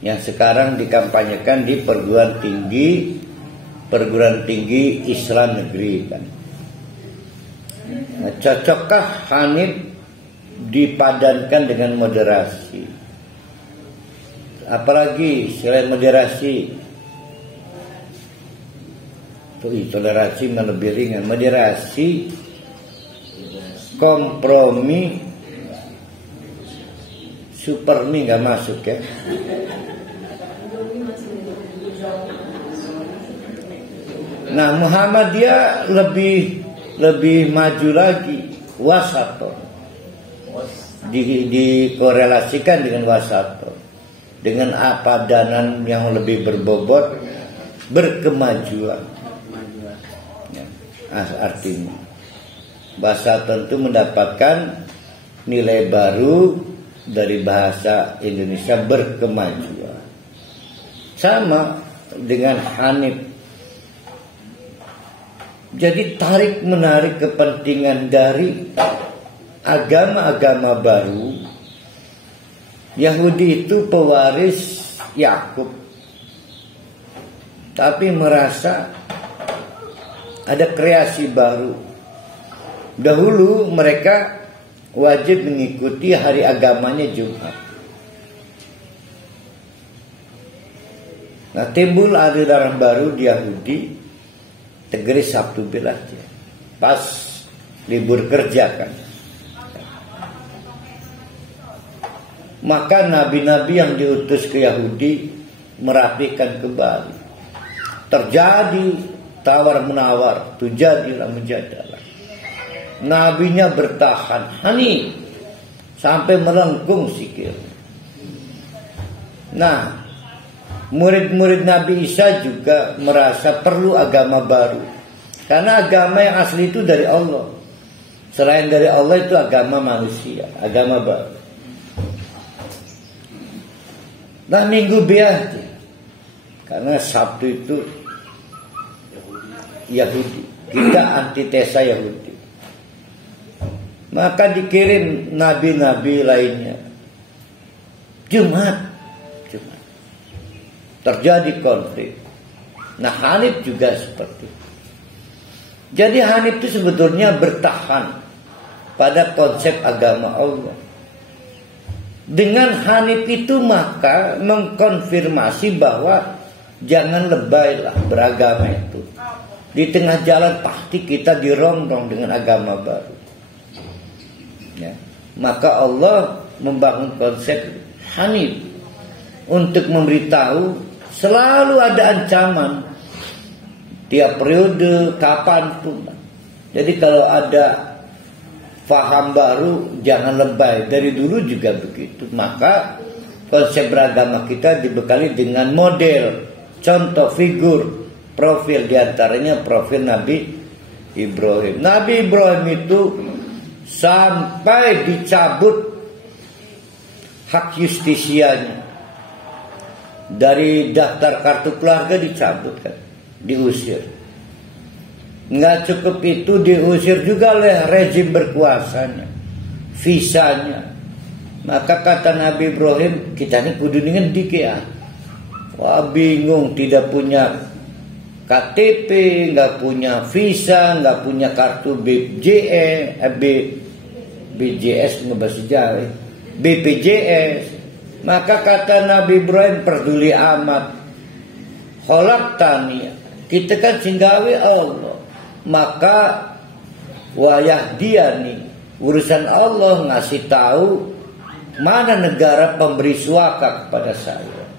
yang sekarang dikampanyekan di perguruan tinggi Islam negeri kan. Nah, cocokkah hanif dipadankan dengan moderasi? Apalagi selain moderasi, toleransi lebih ringan. Moderasi, kompromi, supermi nggak masuk ya. Nah, Muhammadiyah lebih maju lagi, wasaton. Dikorelasikan dengan wasaton, dengan padanan yang lebih berbobot, berkemajuan. Ya, artinya wasaton itu mendapatkan nilai baru dari bahasa Indonesia, berkemajuan. Sama dengan hanif. Jadi tarik menarik kepentingan dari agama-agama baru. Yahudi itu pewaris Yakub, tapi merasa ada kreasi baru. Dahulu mereka wajib mengikuti hari agamanya Jumat. Nah, timbul aliran baru di Yahudi, Tegeri Sabtu Belajar, pas libur kerja kan. Maka nabi-nabi yang diutus ke Yahudi merapikan kembali. Terjadi tawar-menawar, tujadilah menjadalah. Nabinya bertahan, sampai melengkung sikil. Nah, murid-murid Nabi Isa juga merasa perlu agama baru. Karena agama yang asli itu dari Allah. Selain dari Allah itu agama manusia, agama baru. Nah, minggu biasa. Karena Sabtu itu Yahudi. Kita antitesa Yahudi. Maka dikirim nabi-nabi lainnya. Jumat. Terjadi konflik. Nah, Hanif juga seperti itu. Jadi Hanif itu sebetulnya bertahan pada konsep agama Allah. Dengan Hanif itu maka mengkonfirmasi bahwa jangan lebaylah beragama itu. Di tengah jalan pasti kita dirongrong dengan agama baru. Ya. Maka Allah membangun konsep Hanif untuk memberitahu selalu ada ancaman tiap periode, kapanpun. Jadi kalau ada faham baru jangan lebay. Dari dulu juga begitu. Maka konsep beragama kita dibekali dengan model, contoh, figur, profil. Diantaranya profil Nabi Ibrahim. Nabi Ibrahim itu sampai dicabut hak justisianya. Dari daftar kartu keluarga dicabut kan, diusir. Nggak cukup itu, diusir juga oleh rezim berkuasanya, visanya. Maka kata Nabi Ibrahim, kita ini kudu ngendi ya. Wah, bingung, tidak punya KTP, nggak punya visa, nggak punya kartu BPJS ngebahasa Jawa, BPJS. Maka kata Nabi Ibrahim, peduli amat. Khalaqtani, kita kan singgawi Allah. Maka wayahdiani, urusan Allah ngasih tahu mana negara pemberi suaka kepada saya.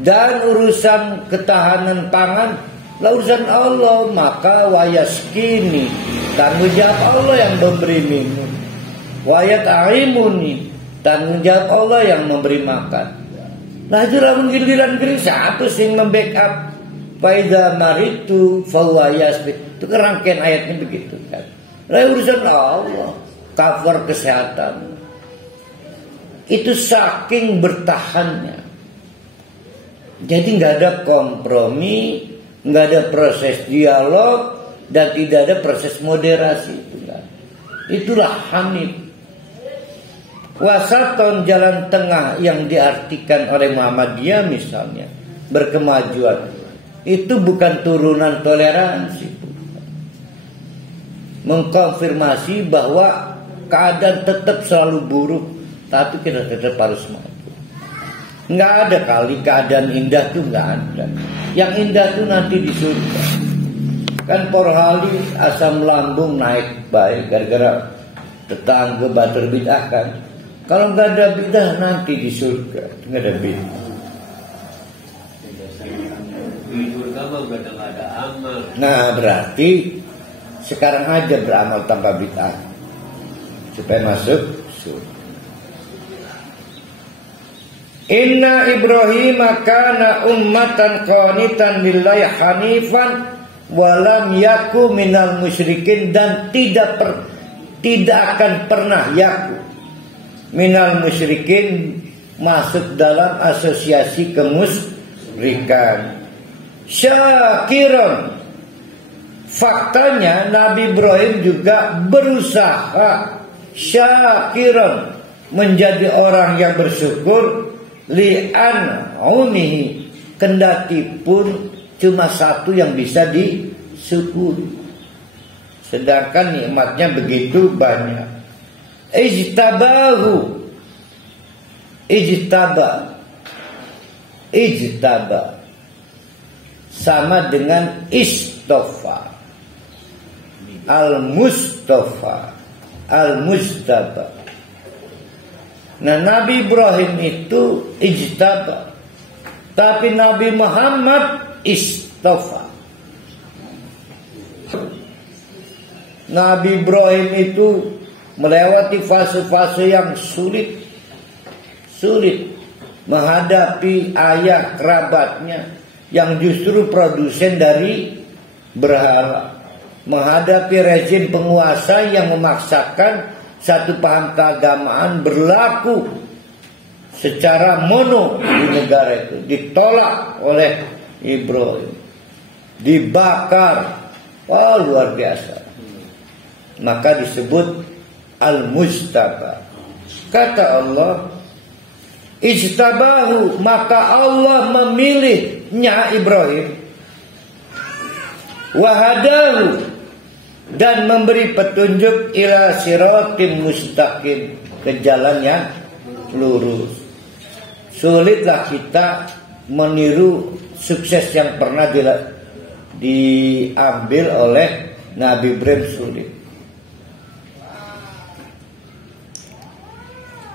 Dan urusan ketahanan pangan lah urusan Allah. Maka wayaskini, tanggung jawab Allah yang memberi minum. Wayat'imuni, tanggung jawab Allah yang memberi makan. Nah, itu lamun giliran satu sing membackup. Faida maritu fawayas. Itu kerangkaian ayatnya begitu kan. Lah urusan Allah, cover kesehatan. Itu saking bertahannya. Jadi nggak ada kompromi, nggak ada proses dialog, dan tidak ada proses moderasi itu kan. Itulah Hanif. Wasaton, jalan tengah yang diartikan oleh Muhammadiyah misalnya, berkemajuan. Itu bukan turunan toleransi. Mengkonfirmasi bahwa keadaan tetap selalu buruk, tapi kita tetap harus maju. Nggak ada kali keadaan indah tuh nggak ada. Yang indah tuh nanti di surga. Kan porhali asam lambung naik baik gara-gara tetangga bater bid'ah kan. Kalau nggak ada bid'ah nanti di surga nggak ada bid'ah. Di surga mah udah nggak ada amal. Nah berarti sekarang aja beramal tanpa bid'ah supaya masuk surga. Inna Ibrahim kana ummatan qanitan lillahi hanifan walam yaku minal musyrikin, dan tidak akan pernah yaku minal musyrikin masuk dalam asosiasi kemusyrikan. Syakiran, faktanya Nabi Ibrahim juga berusaha syakiran, menjadi orang yang bersyukur li'an'umihi, kendati pun cuma satu yang bisa disyukuri, sedangkan nikmatnya begitu banyak. Ijtaba sama dengan istofa, al-mustafa, al-mustaba. Nah Nabi Ibrahim itu ijtaba, tapi Nabi Muhammad istofa. Nabi Ibrahim itu melewati fase-fase yang sulit menghadapi ayah kerabatnya yang justru produsen dari berhala, menghadapi rezim penguasa yang memaksakan satu paham keagamaan berlaku secara mono di negara itu. Ditolak oleh Ibrahim, dibakar, luar biasa. Maka disebut al-mustaba. Kata Allah, ijtabahu, maka Allah memilihnya Ibrahim, wahadahu, dan memberi petunjuk ila siratim mustaqim, ke jalan yang lurus. Sulitlah kita meniru sukses yang pernah diambil oleh Nabi Ibrahim, sulit.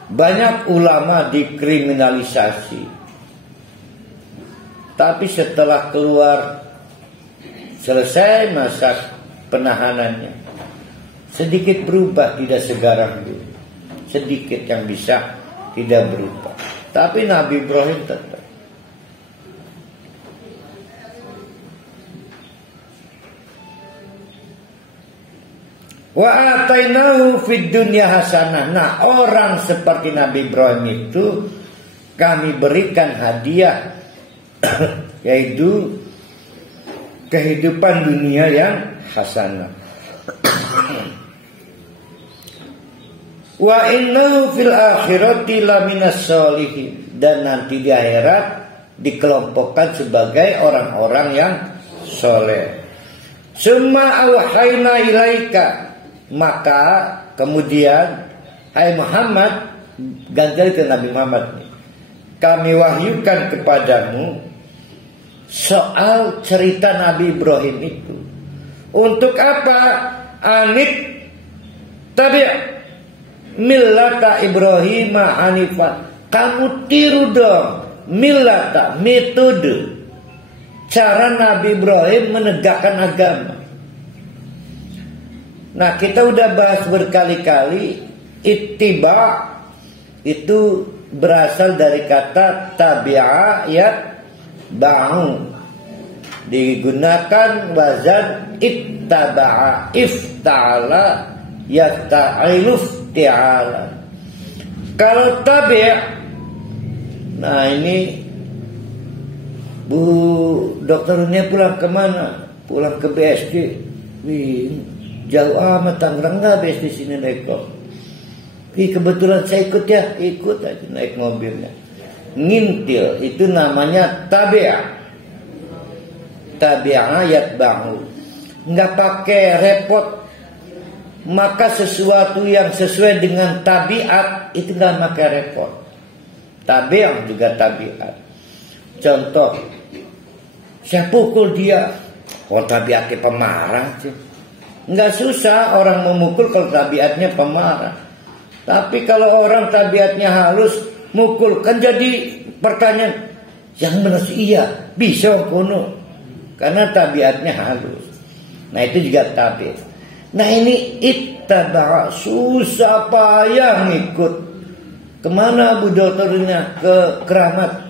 Banyak ulama dikriminalisasi, tapi setelah keluar, selesai masa penahanannya, sedikit berubah, tidak segarang dulu. Sedikit yang bisa tidak berubah, tapi Nabi Ibrahim tetap. Wa atainahu fid dunya hasanah. Nah, orang seperti Nabi Ibrahim itu kami berikan hadiah yaitu kehidupan dunia yang hasanah. Wa innahu fil akhirati laminas sholihin, dan nanti di akhirat dikelompokkan sebagai orang-orang yang soleh. Summa awhayna ilaika, maka kemudian hai Muhammad, ganti ke Nabi Muhammad, kami wahyukan kepadamu soal cerita Nabi Ibrahim itu. Untuk apa? Anit tabi' millata Ibrahim hanifan. Kamu tiru dong millata, metode, cara Nabi Ibrahim menegakkan agama. Nah, kita udah bahas berkali-kali, ittiba itu berasal dari kata tabi'a yatba'u, digunakan wazan ittaba'a, ifta'ala yata'iluf ti'ala. Kalau tabi', nah ini Bu dokternya pulang kemana? Pulang ke BSD. Jauh amat, Tangerang nggak BSD sini naik kok. Kebetulan saya ikut ya, ikut aja naik mobilnya. Ngintil itu namanya tabi'ah. Tabi'ah yatba'u, nggak pakai repot. Maka sesuatu yang sesuai dengan tabiat itu nggak pakai repot. Tabi'ah juga tabiat. Contoh, saya pukul dia, tabiatnya pemarah sih. Nggak susah orang memukul kalau tabiatnya pemarah. Tapi kalau orang tabiatnya halus, mukul kan jadi pertanyaan, yang benar iya bisa kuno. karena tabiatnya halus. Nah itu juga tabiat. Nah ini ittaba, susah payah ngikut. Kemana Abu Dokternya? Ke Keramat.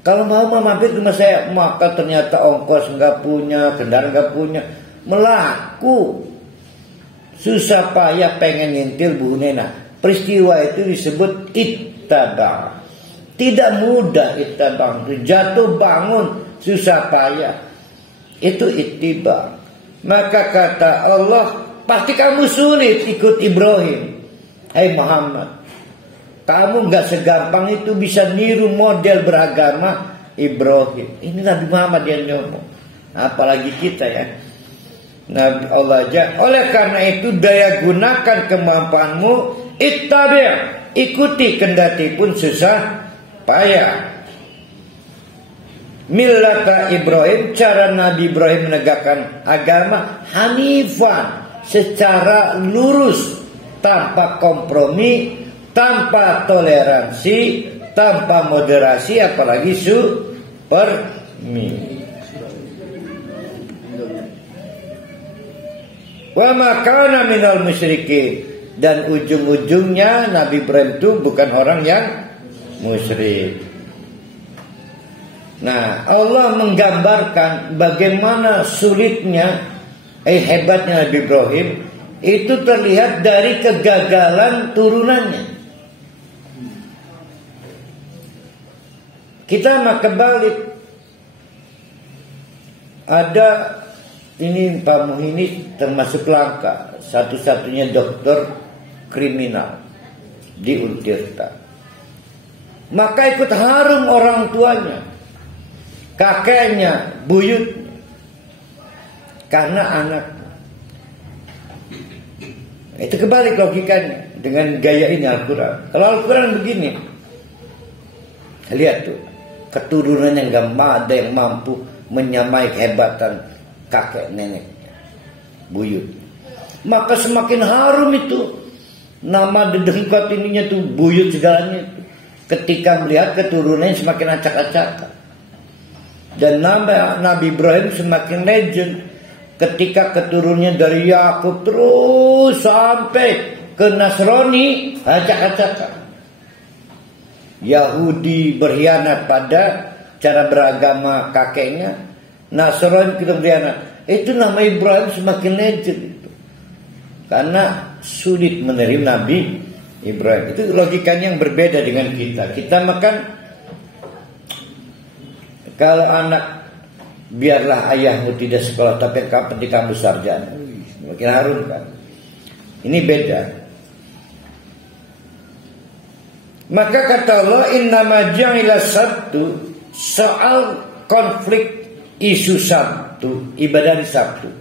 Kalau mau mampir ke rumah saya, maka ternyata ongkos nggak punya, kendaraan nggak punya, melaku. Susah payah pengen ngintil Bu Nena. Peristiwa itu disebut ittaba. Tidak mudah ittaba, jatuh bangun susah payah. Itu ittiba. Maka kata Allah, pasti kamu sulit ikut Ibrahim. Hai Muhammad, kamu gak segampang itu bisa niru model beragama Ibrahim. Ini Nabi Muhammad yang ngomong, apalagi kita ya. Nabi Allah aja. Oleh karena itu daya gunakan kemampuanmu, ittabi', ikuti kendati pun susah payah. Millata Ibrahim, cara Nabi Ibrahim menegakkan agama hanifan, secara lurus, tanpa kompromi, tanpa toleransi, tanpa moderasi, apalagi supermi. Wa makana minal musyrikin, dan ujung-ujungnya Nabi Ibrahim itu bukan orang yang musyrik. Nah, Allah menggambarkan bagaimana sulitnya, hebatnya Nabi Ibrahim. Itu terlihat dari kegagalan turunannya. Kita mah kebalik. Ada ini Pak Muhyiddin termasuk langka, satu-satunya dokter kriminal di Untirta. Maka ikut harum orang tuanya, kakeknya, buyutnya, karena anak. Itu kebalik logikanya dengan gaya ini Al-Quran. Kalau Al-Quran begini, lihat tuh, keturunannya nggak ada yang mampu menyamai kehebatan kakek neneknya, buyut. Maka semakin harum itu nama dedengkot ininya tuh, buyut segalanya itu. Ketika melihat keturunannya semakin acak-acakan. Dan nama Nabi Ibrahim semakin legend ketika keturunannya dari Yakub terus sampai ke Nasrani, acak-acakan. Yahudi berkhianat pada cara beragama kakeknya, Nasrani kita berkhianat. Itu nama Ibrahim semakin legend itu, karena sulit menerima Nabi Ibrahim. Itu logikanya yang berbeda dengan kita. Kita makan, kalau anak, biarlah ayahmu tidak sekolah tapi kapan kamu sarjana, makin harum kan. Ini beda. Maka kata Allah, innama ja'ila Sabtu, soal konflik isu Sabtu, ibadah Sabtu,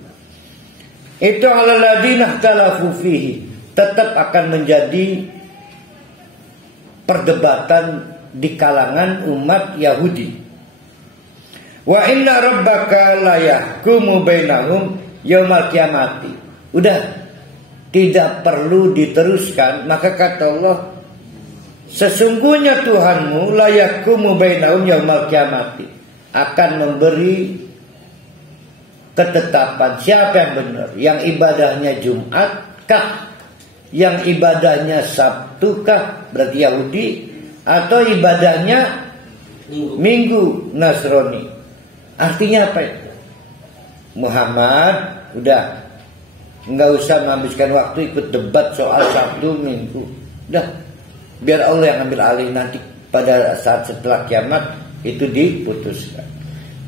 itu ala ladina ikhtalafu fihi, tetap akan menjadi perdebatan di kalangan umat Yahudi. Wa inna rabbaka la yahkumu bainahum yaumal qiyamati. Udah, tidak perlu diteruskan. Maka kata Allah, sesungguhnya Tuhanmu la yahkumu bainahum yaumal qiyamati, akan memberi ketetapan siapa yang benar, yang ibadahnya Jumat kah, yang ibadahnya Sabtu kah, berarti Yahudi, atau ibadahnya Minggu, Nasrani. Artinya apa itu? Muhammad udah nggak usah menghabiskan waktu ikut debat soal Sabtu Minggu. Udah, biar Allah yang ambil alih, nanti pada saat setelah kiamat itu diputuskan.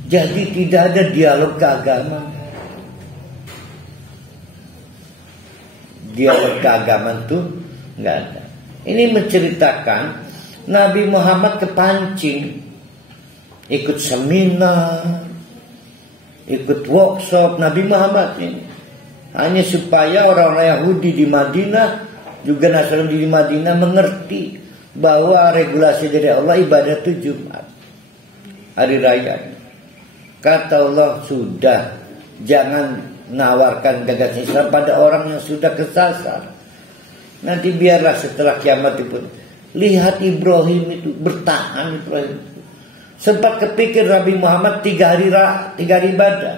Jadi tidak ada dialog keagamaan. Dialog keagamaan itu nggak ada. Ini menceritakan Nabi Muhammad kepancing ikut seminar, ikut workshop. Nabi Muhammad ini hanya supaya orang-orang Yahudi di Madinah, juga Nasrani di Madinah mengerti bahwa regulasi dari Allah ibadah itu Jumat, hari raya. Kata Allah, sudah, jangan nawarkan gagasan Islam pada orang yang sudah kesasar. Nanti biarlah setelah kiamat itu. Lihat Ibrahim itu, bertahan Ibrahim itu. sempat kepikir Nabi Muhammad 3 hari ibadah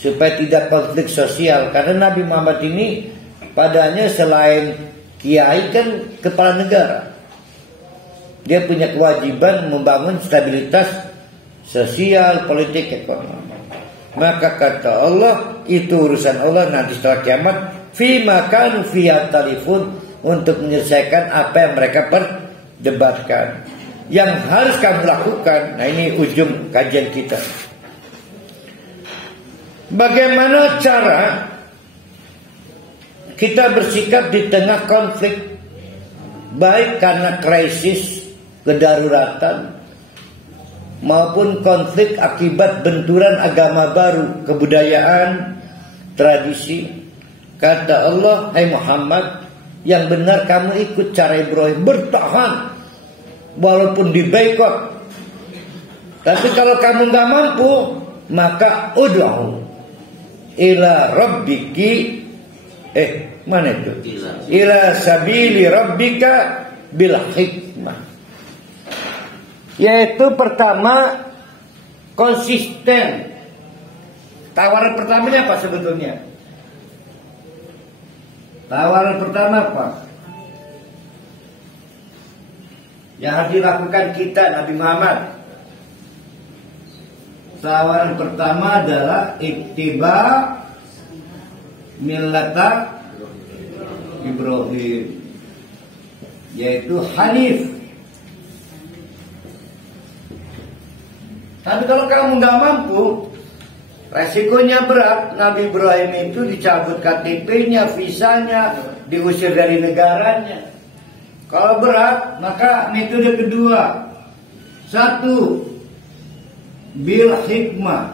supaya tidak konflik sosial, karena Nabi Muhammad ini padanya selain kiai kan kepala negara, dia punya kewajiban membangun stabilitas sosial, politik, ekonomi. Maka kata Allah, itu urusan Allah nanti setelah kiamat, fima kanu fiha talifun, untuk menyelesaikan apa yang mereka perdebatkan. Yang harus kamu lakukan, nah ini ujung kajian kita. Bagaimana cara kita bersikap di tengah konflik, baik karena krisis, kedaruratan, maupun konflik akibat benturan agama baru, kebudayaan, tradisi. Kata Allah, hai Muhammad, yang benar kamu ikut cara Ibrahim, bertahan walaupun diboikot. Tapi kalau kamu nggak mampu, maka ud'u ila rabbiki, mana itu? Ila sabili rabbika bil hikmah. Yaitu pertama, konsisten. Tawaran pertamanya apa sebetulnya? Tawaran pertama apa? Yang harus dilakukan kita, Nabi Muhammad. Tawaran pertama adalah ittiba millata Ibrahim, yaitu Hanif. Tapi kalau kamu nggak mampu, resikonya berat. Nabi Ibrahim itu dicabut KTP-nya, visanya, diusir dari negaranya. Kalau berat, maka metode kedua, satu, bil hikmah,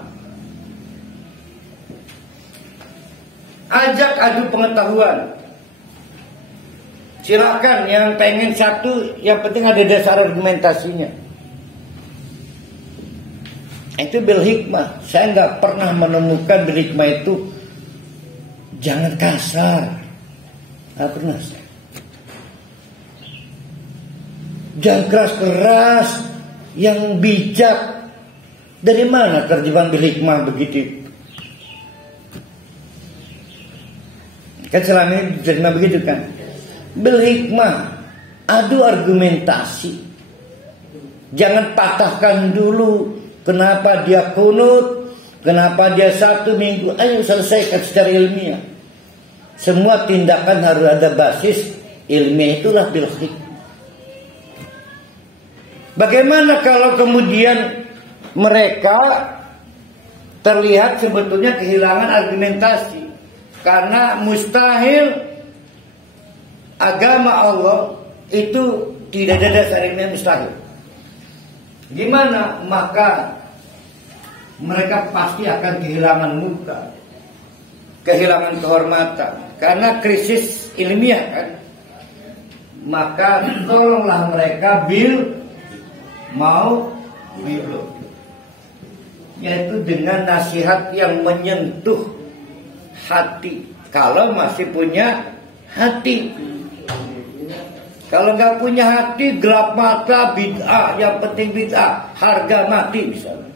ajak adu pengetahuan. Silakan yang pengen satu, yang penting ada dasar argumentasinya. Itu bil hikmah. Saya nggak pernah menemukan bil hikmah itu jangan kasar. Nggak pernah. Jangan keras-keras, yang bijak. Dari mana terjemahan bil hikmah begitu? Kan selama ini diterima begitu kan? Bil hikmah, adu argumentasi. Jangan patahkan dulu. Kenapa dia kunut? Kenapa dia 1 minggu? Ayo selesaikan secara ilmiah. Semua tindakan harus ada basis ilmiah, itulah bil hikmah. Bagaimana kalau kemudian mereka terlihat sebetulnya kehilangan argumentasi? Karena mustahil agama Allah itu tidak ada dasar ilmiah, mustahil. Gimana? Maka mereka pasti akan kehilangan muka, kehilangan kehormatan, karena krisis ilmiah kan. Maka tolonglah mereka yaitu dengan nasihat yang menyentuh hati, kalau masih punya hati. Kalau nggak punya hati, gelap mata, bid'ah, yang penting bid'ah, harga mati misalnya.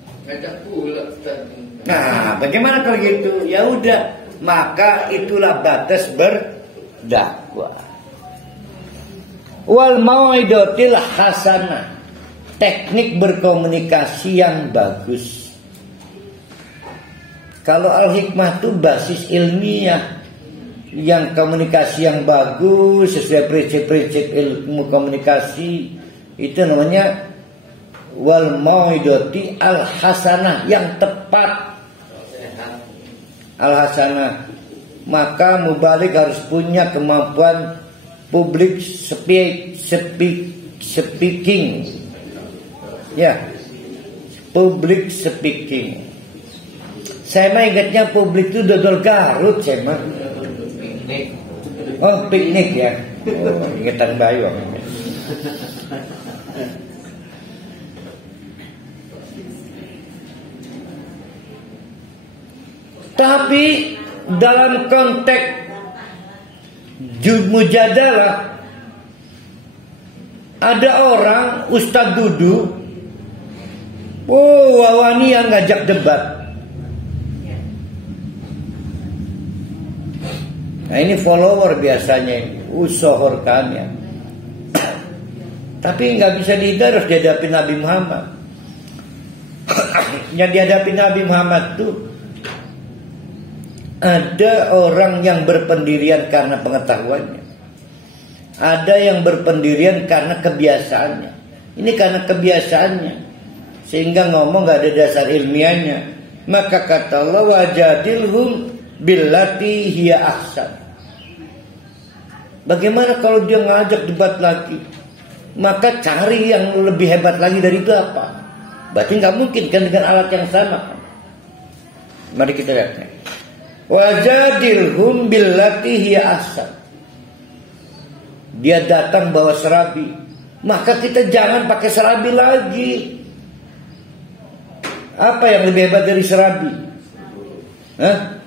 Nah, bagaimana kalau gitu? Ya udah, maka itulah batas berdakwah. Wal mau'idatil hasanah, teknik berkomunikasi yang bagus. Kalau al-hikmah itu basis ilmiah, yang komunikasi yang bagus sesuai prinsip-prinsip ilmu komunikasi, itu namanya wal mau'idati al hasanah, yang tepat. Al hasanah, maka mubalik harus punya kemampuan public speaking. Ya, public speaking. Saya mah ingatnya publik itu dodol Garut, saya mah. Oh, piknik ya. Oh, ingatan Bayu. Tapi dalam konteks mujadalah Ada orang Ustadz duduk, wawani yang ngajak debat. Nah ini follower biasanya, usohorkan ya. Tapi nggak bisa dihindar, harus dihadapi Nabi Muhammad. Yang dihadapi Nabi Muhammad tuh ada orang yang berpendirian karena pengetahuannya, ada yang berpendirian karena kebiasaannya. Ini karena kebiasaannya, sehingga ngomong nggak ada dasar ilmiahnya. Maka kata Allah, wajadilhum billati hiya ahsan. Bagaimana kalau dia ngajak debat lagi? Maka cari yang lebih hebat lagi dari itu apa? Berarti nggak mungkin kan dengan alat yang sama. Mari kita lihat. Wajadilhum billati hiya ahsan. Dia datang bawa serabi, maka kita jangan pakai serabi lagi. Apa yang lebih hebat dari serabi? Hah?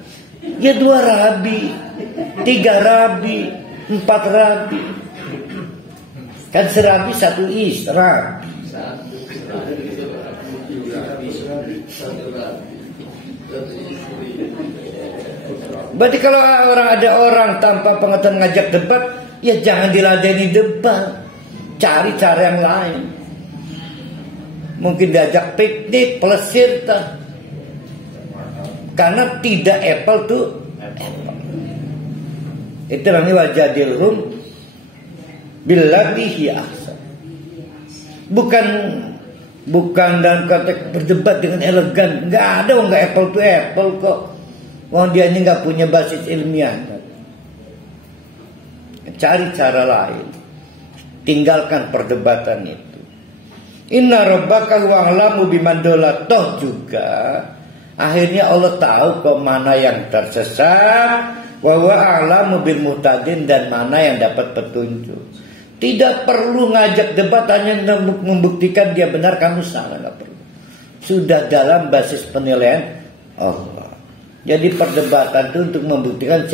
Ya 2 rabi, 3 rabi, 4 rabi. Kan serabi 1 rabi. Berarti kalau ada orang tanpa pengetahuan ngajak debat, ya jangan diladeni debat. Cari cara yang lain. Mungkin diajak piknik, plesir. Karena tidak apple tuh apple. Itu namanya wajadilhum billati hiya ahsan. Bukan dalam konteks berdebat dengan elegan. Nggak ada, nggak apple to apple kok. Wong dia ini nggak punya basis ilmiah. Cari cara lain. Tinggalkan perdebatan itu. Inna rabbaka huwa a'lamu biman dhalla. Toh juga akhirnya Allah tahu kok mana yang tersesat, wa huwa a'lamu bil muhtadin, dan mana yang dapat petunjuk. Tidak perlu ngajak debat hanya untuk membuktikan dia benar, kamu salah, nggak perlu. Sudah dalam basis penilaian Allah. Jadi perdebatan itu untuk membuktikan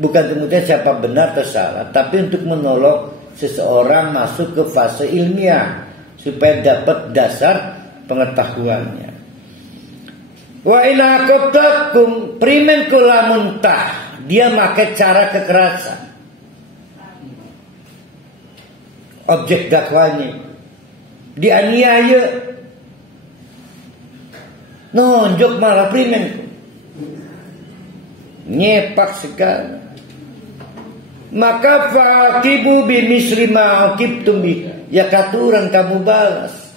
bukan kemudian siapa benar atau salah, tapi untuk menolong seseorang masuk ke fase ilmiah supaya dapat dasar pengetahuannya. Wa ina aqtakum primen kula muntah, dia pakai cara kekerasan. Objek dakwanya dianiaya, nonjok malah primen, nyepak sekali. Maka faqibu bimisli ma aqibtum bi, ya katuran kamu balas.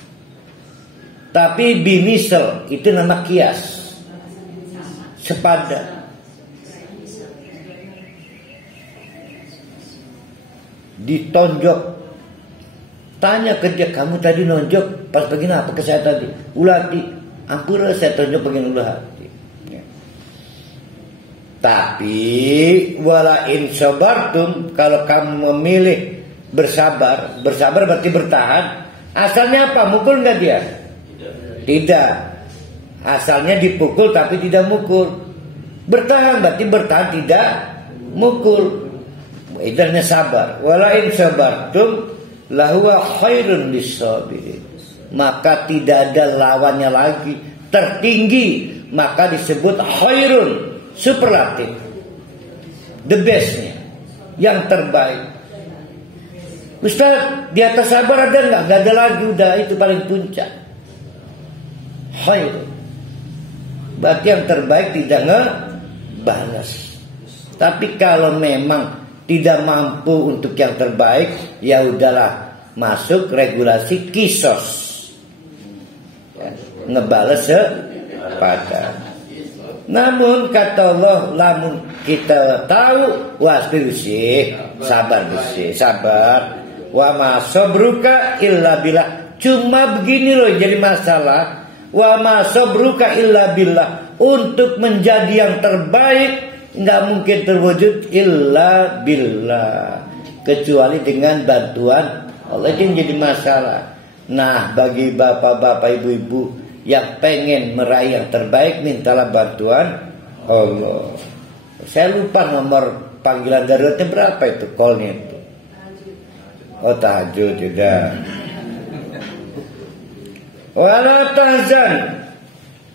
Tapi bimisal itu nama kias, sepadan. Ditonjok. Tanya ke dia, kamu tadi nonjok pas begini apa ke saya tadi? Ulati, ampura saya tonjok begini ulah. Tapi wala in sabartum, kalau kamu memilih bersabar berarti bertahan. Asalnya apa? Mukul enggak dia? Tidak. Asalnya dipukul tapi tidak mukul. Bertahan berarti bertahan tidak mukul. Idanya sabar. Wala in sabartum lahuwa khairun lis-sabirin. Maka tidak ada lawannya lagi, tertinggi, maka disebut khairun, superlatif, the bestnya, yang terbaik. Ustaz, di atas sabar ada nggak? Nggak ada lagi, udah itu paling puncak. Khairun, berarti yang terbaik tidak ngebalas. Tapi kalau memang tidak mampu untuk yang terbaik, ya udahlah, masuk regulasi kisos, ya, ngebales sepadan. Namun kata Allah, lamun kita tahu, wasbir sih, sabar sih, sabar. Wa ma sabruka illa billah. Cuma begini loh jadi masalah. Wa ma sabruka illa billah. Untuk menjadi yang terbaik nggak mungkin terwujud illa billah, kecuali dengan bantuan Allah. Itu yang jadi masalah. Nah, bagi bapak-bapak, ibu-ibu yang pengen meraih yang terbaik, mintalah bantuan Allah. Saya lupa nomor panggilan daruratnya berapa itu, callnya itu. Oh tahajud tidak. Wala tahzan.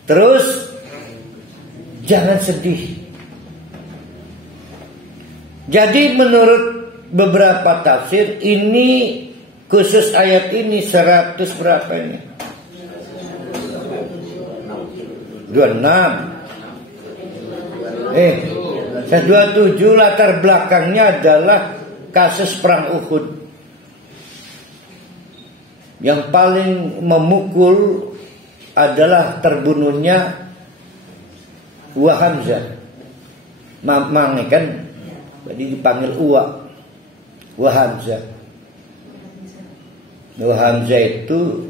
Terus jangan sedih. Jadi menurut beberapa tafsir ini khusus ayat ini 100 berapa ini? 26. 27 latar belakangnya adalah kasus perang Uhud. Yang paling memukul adalah terbunuhnya Wa Hamzah. Mamang kan, jadi dipanggil Wa Hamzah. Wa Hamzah itu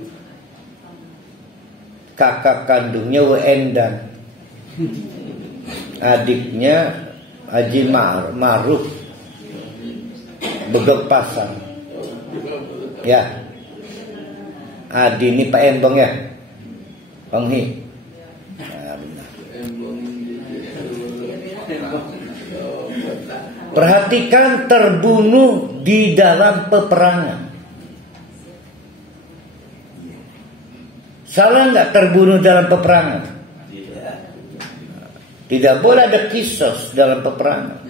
kakak kandungnya Wa Endang, adiknya Haji Ma'ruf Begek Pasar. Ya, Adi ini Pak Embong ya, Penghi. Perhatikan, terbunuh di dalam peperangan. Salah nggak terbunuh dalam peperangan? Tidak boleh ada kisos dalam peperangan.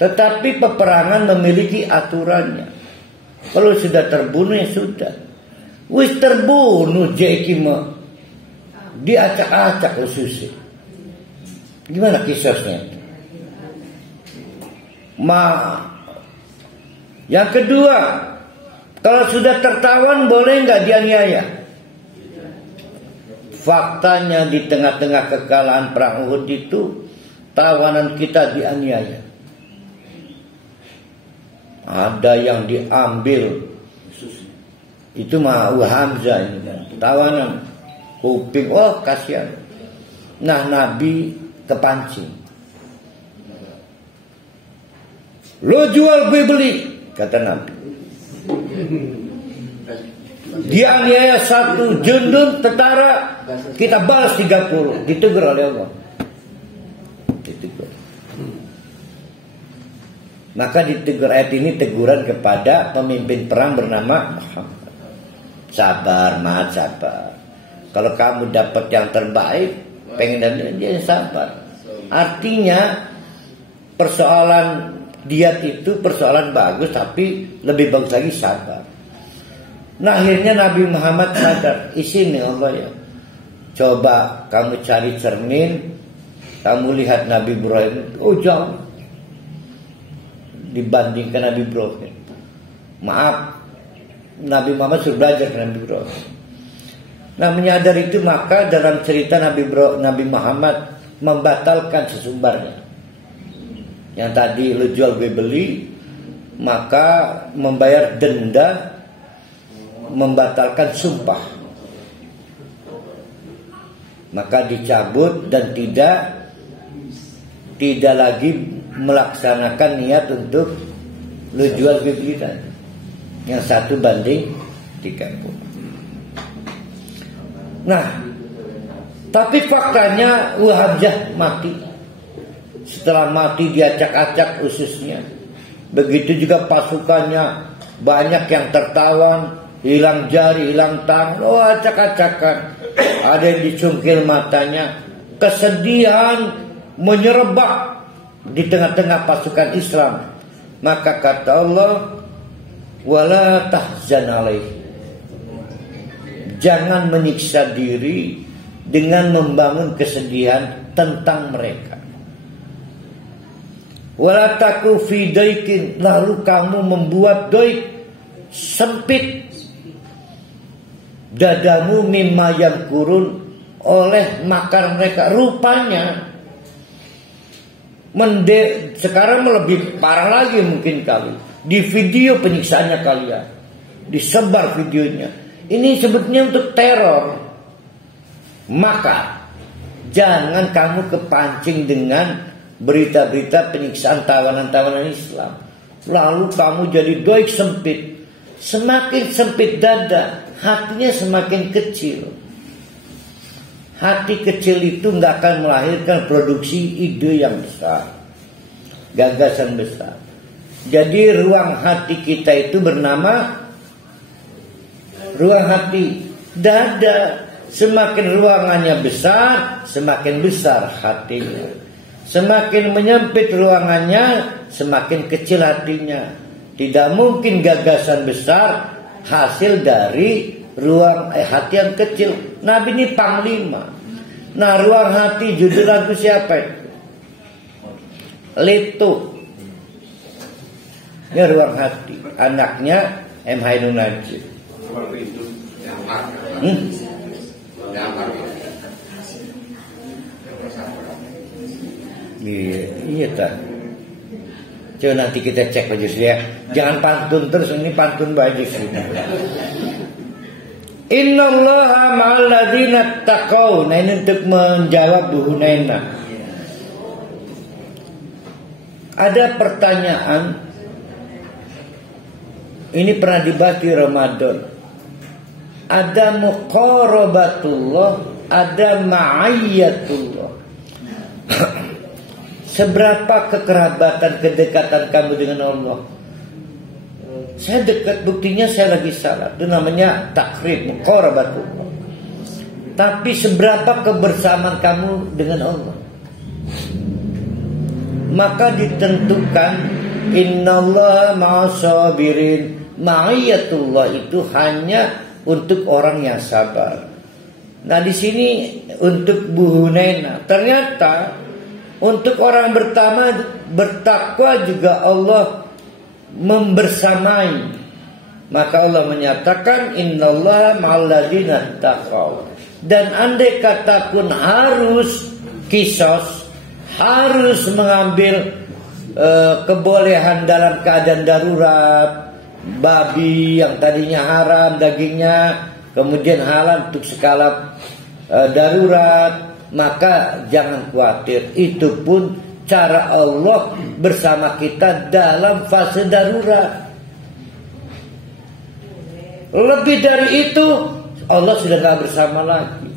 Tetapi peperangan memiliki aturannya. Kalau sudah terbunuh ya sudah. Wis terbunuh jekima, diacak-acak khususnya. Gimana kisosnya? Yang kedua, kalau sudah tertawan boleh nggak dianiaya? Faktanya di tengah-tengah kekalahan perang Uhud itu tawanan kita dianiaya. Ada yang diambil, itu mah Hamzah ini kan, tawanan kuping, oh kasihan. Nah Nabi kepancing. Lo jual gue beli, kata Nabi. Dia aniaya satu jundun tentara, kita balas 30. Ditegur oleh Allah. Ditegur. Maka ditegur, ayat ini teguran kepada pemimpin perang bernama Muhammad. Sabar, mat sabar. Kalau kamu dapat yang terbaik, pengen dan dia sabar. Artinya persoalan diat itu persoalan bagus, tapi lebih bagus lagi sabar. Nah akhirnya Nabi Muhammad sadar, isini Allah ya. Coba kamu cari cermin, kamu lihat Nabi Ibrahim, oh jauh dibandingkan Nabi Ibrahim. Maaf, Nabi Muhammad sudah belajar dengan Nabi Ibrahim. Nah menyadari itu maka dalam cerita Nabi Muhammad membatalkan sesumbarnya. Yang tadi lu jual gue beli, maka membayar denda, membatalkan sumpah. Maka dicabut dan tidak lagi melaksanakan niat untuk lu jual gue beli tadi. Yang 1 banding 30. Nah, tapi faktanya Hamzah mati. Setelah mati diacak-acak ususnya. Begitu juga pasukannya, banyak yang tertawan, hilang jari, hilang tangan, oh acak-acakan. Ada yang dicungkil matanya. Kesedihan menyerebak di tengah-tengah pasukan Islam. Maka kata Allah, wala tahzan alaih. Jangan menyiksa diri dengan membangun kesedihan tentang mereka. Wala taku fi daikin, lalu kamu membuat daik, sempit dadamu mimma yang kurun oleh makar mereka. Rupanya sekarang lebih parah lagi mungkin kali. Di video penyiksaannya kalian, disebar videonya. Ini sebetulnya untuk teror. Maka jangan kamu kepancing dengan berita-berita penyiksaan tawanan-tawanan Islam. Lalu kamu jadi doik sempit. Semakin sempit dada, hatinya semakin kecil. Hati kecil itu nggak akan melahirkan produksi ide yang besar, gagasan besar. Jadi ruang hati kita itu bernama ruang hati. Dada. Semakin ruangannya besar, semakin besar hatinya. Semakin menyempit ruangannya, semakin kecil hatinya. Tidak mungkin gagasan besar hasil dari ruang hati yang kecil. Nabi ini panglima. Nah, ruang hati judul lagu siapa itu? Leto. Ini ruang hati. Anaknya M. Hainun Najib. Iya tak. Coba nanti kita cek baju ya. Jangan pantun terus, ini pantun baju sih. Innallaha ma'al ladzina taqaw. Nah, ini untuk menjawab Bu Hunaina. Ada pertanyaan. Ini pernah dibahas di Ramadan. Ada muqarabatullah, ada ma'ayyatullah. Seberapa kekerabatan, kedekatan kamu dengan Allah? Saya dekat, buktinya saya lagi salat. Itu namanya takrib, muqarabatullah. Tapi seberapa kebersamaan kamu dengan Allah? Maka ditentukan innallaha ma'as-sabirin. Ma'iyatullah itu hanya untuk orang yang sabar. Nah, di sini untuk Bu Hunaina. Ternyata untuk orang bertakwa juga Allah membersamai. Maka Allah menyatakan innallaha ma'al ladzina taqaw. Dan andai kata pun harus kisos, harus mengambil kebolehan dalam keadaan darurat, babi yang tadinya haram dagingnya kemudian halal untuk skala darurat, maka jangan khawatir. Itu pun cara Allah bersama kita dalam fase darurat. Lebih dari itu Allah sudah tidak bersama lagi.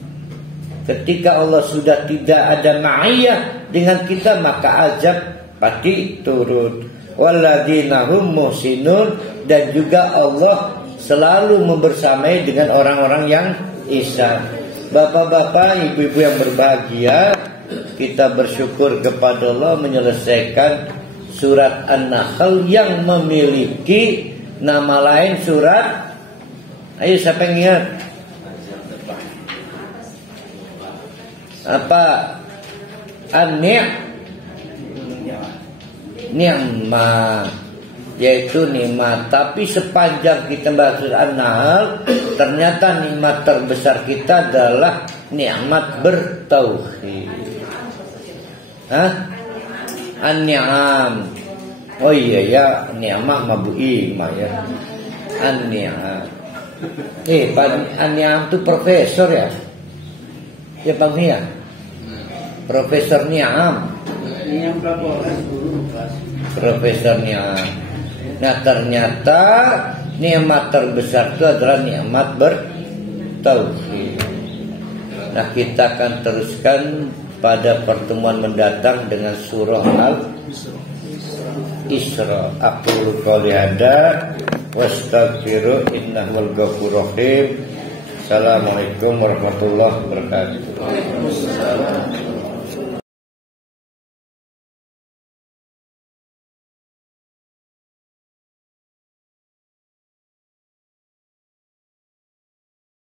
Ketika Allah sudah tidak ada ma'iyah dengan kita, maka azab pasti turun. Walladzina hum muhsinun. Dan juga Allah selalu membersamai dengan orang-orang yang ihsan. Bapak-bapak, ibu-ibu yang berbahagia, kita bersyukur kepada Allah menyelesaikan surat An-Nahl yang memiliki nama lain surat. Ayo siapa yang ingat? Apa? Ni'mah, yaitu nikmat. Tapi sepanjang kita bahas An-Nahl, ternyata nikmat terbesar kita adalah nikmat bertauhid. An-ni'am. Oh iya ya, ni'mah mabu'i ya. An-ni'am. Pak An-ni'am itu profesor ya? Ya Pak Mia. Profesor Ni'am. Profesor Ni'am. Nah, ternyata nikmat terbesar itu adalah nikmat bertauhid. Nah, kita akan teruskan pada pertemuan mendatang dengan surah Al-Isra. Aqulu qouli hadza wastaghfiru innahu al-ghafurur rahim. Assalamualaikum warahmatullahi wabarakatuh.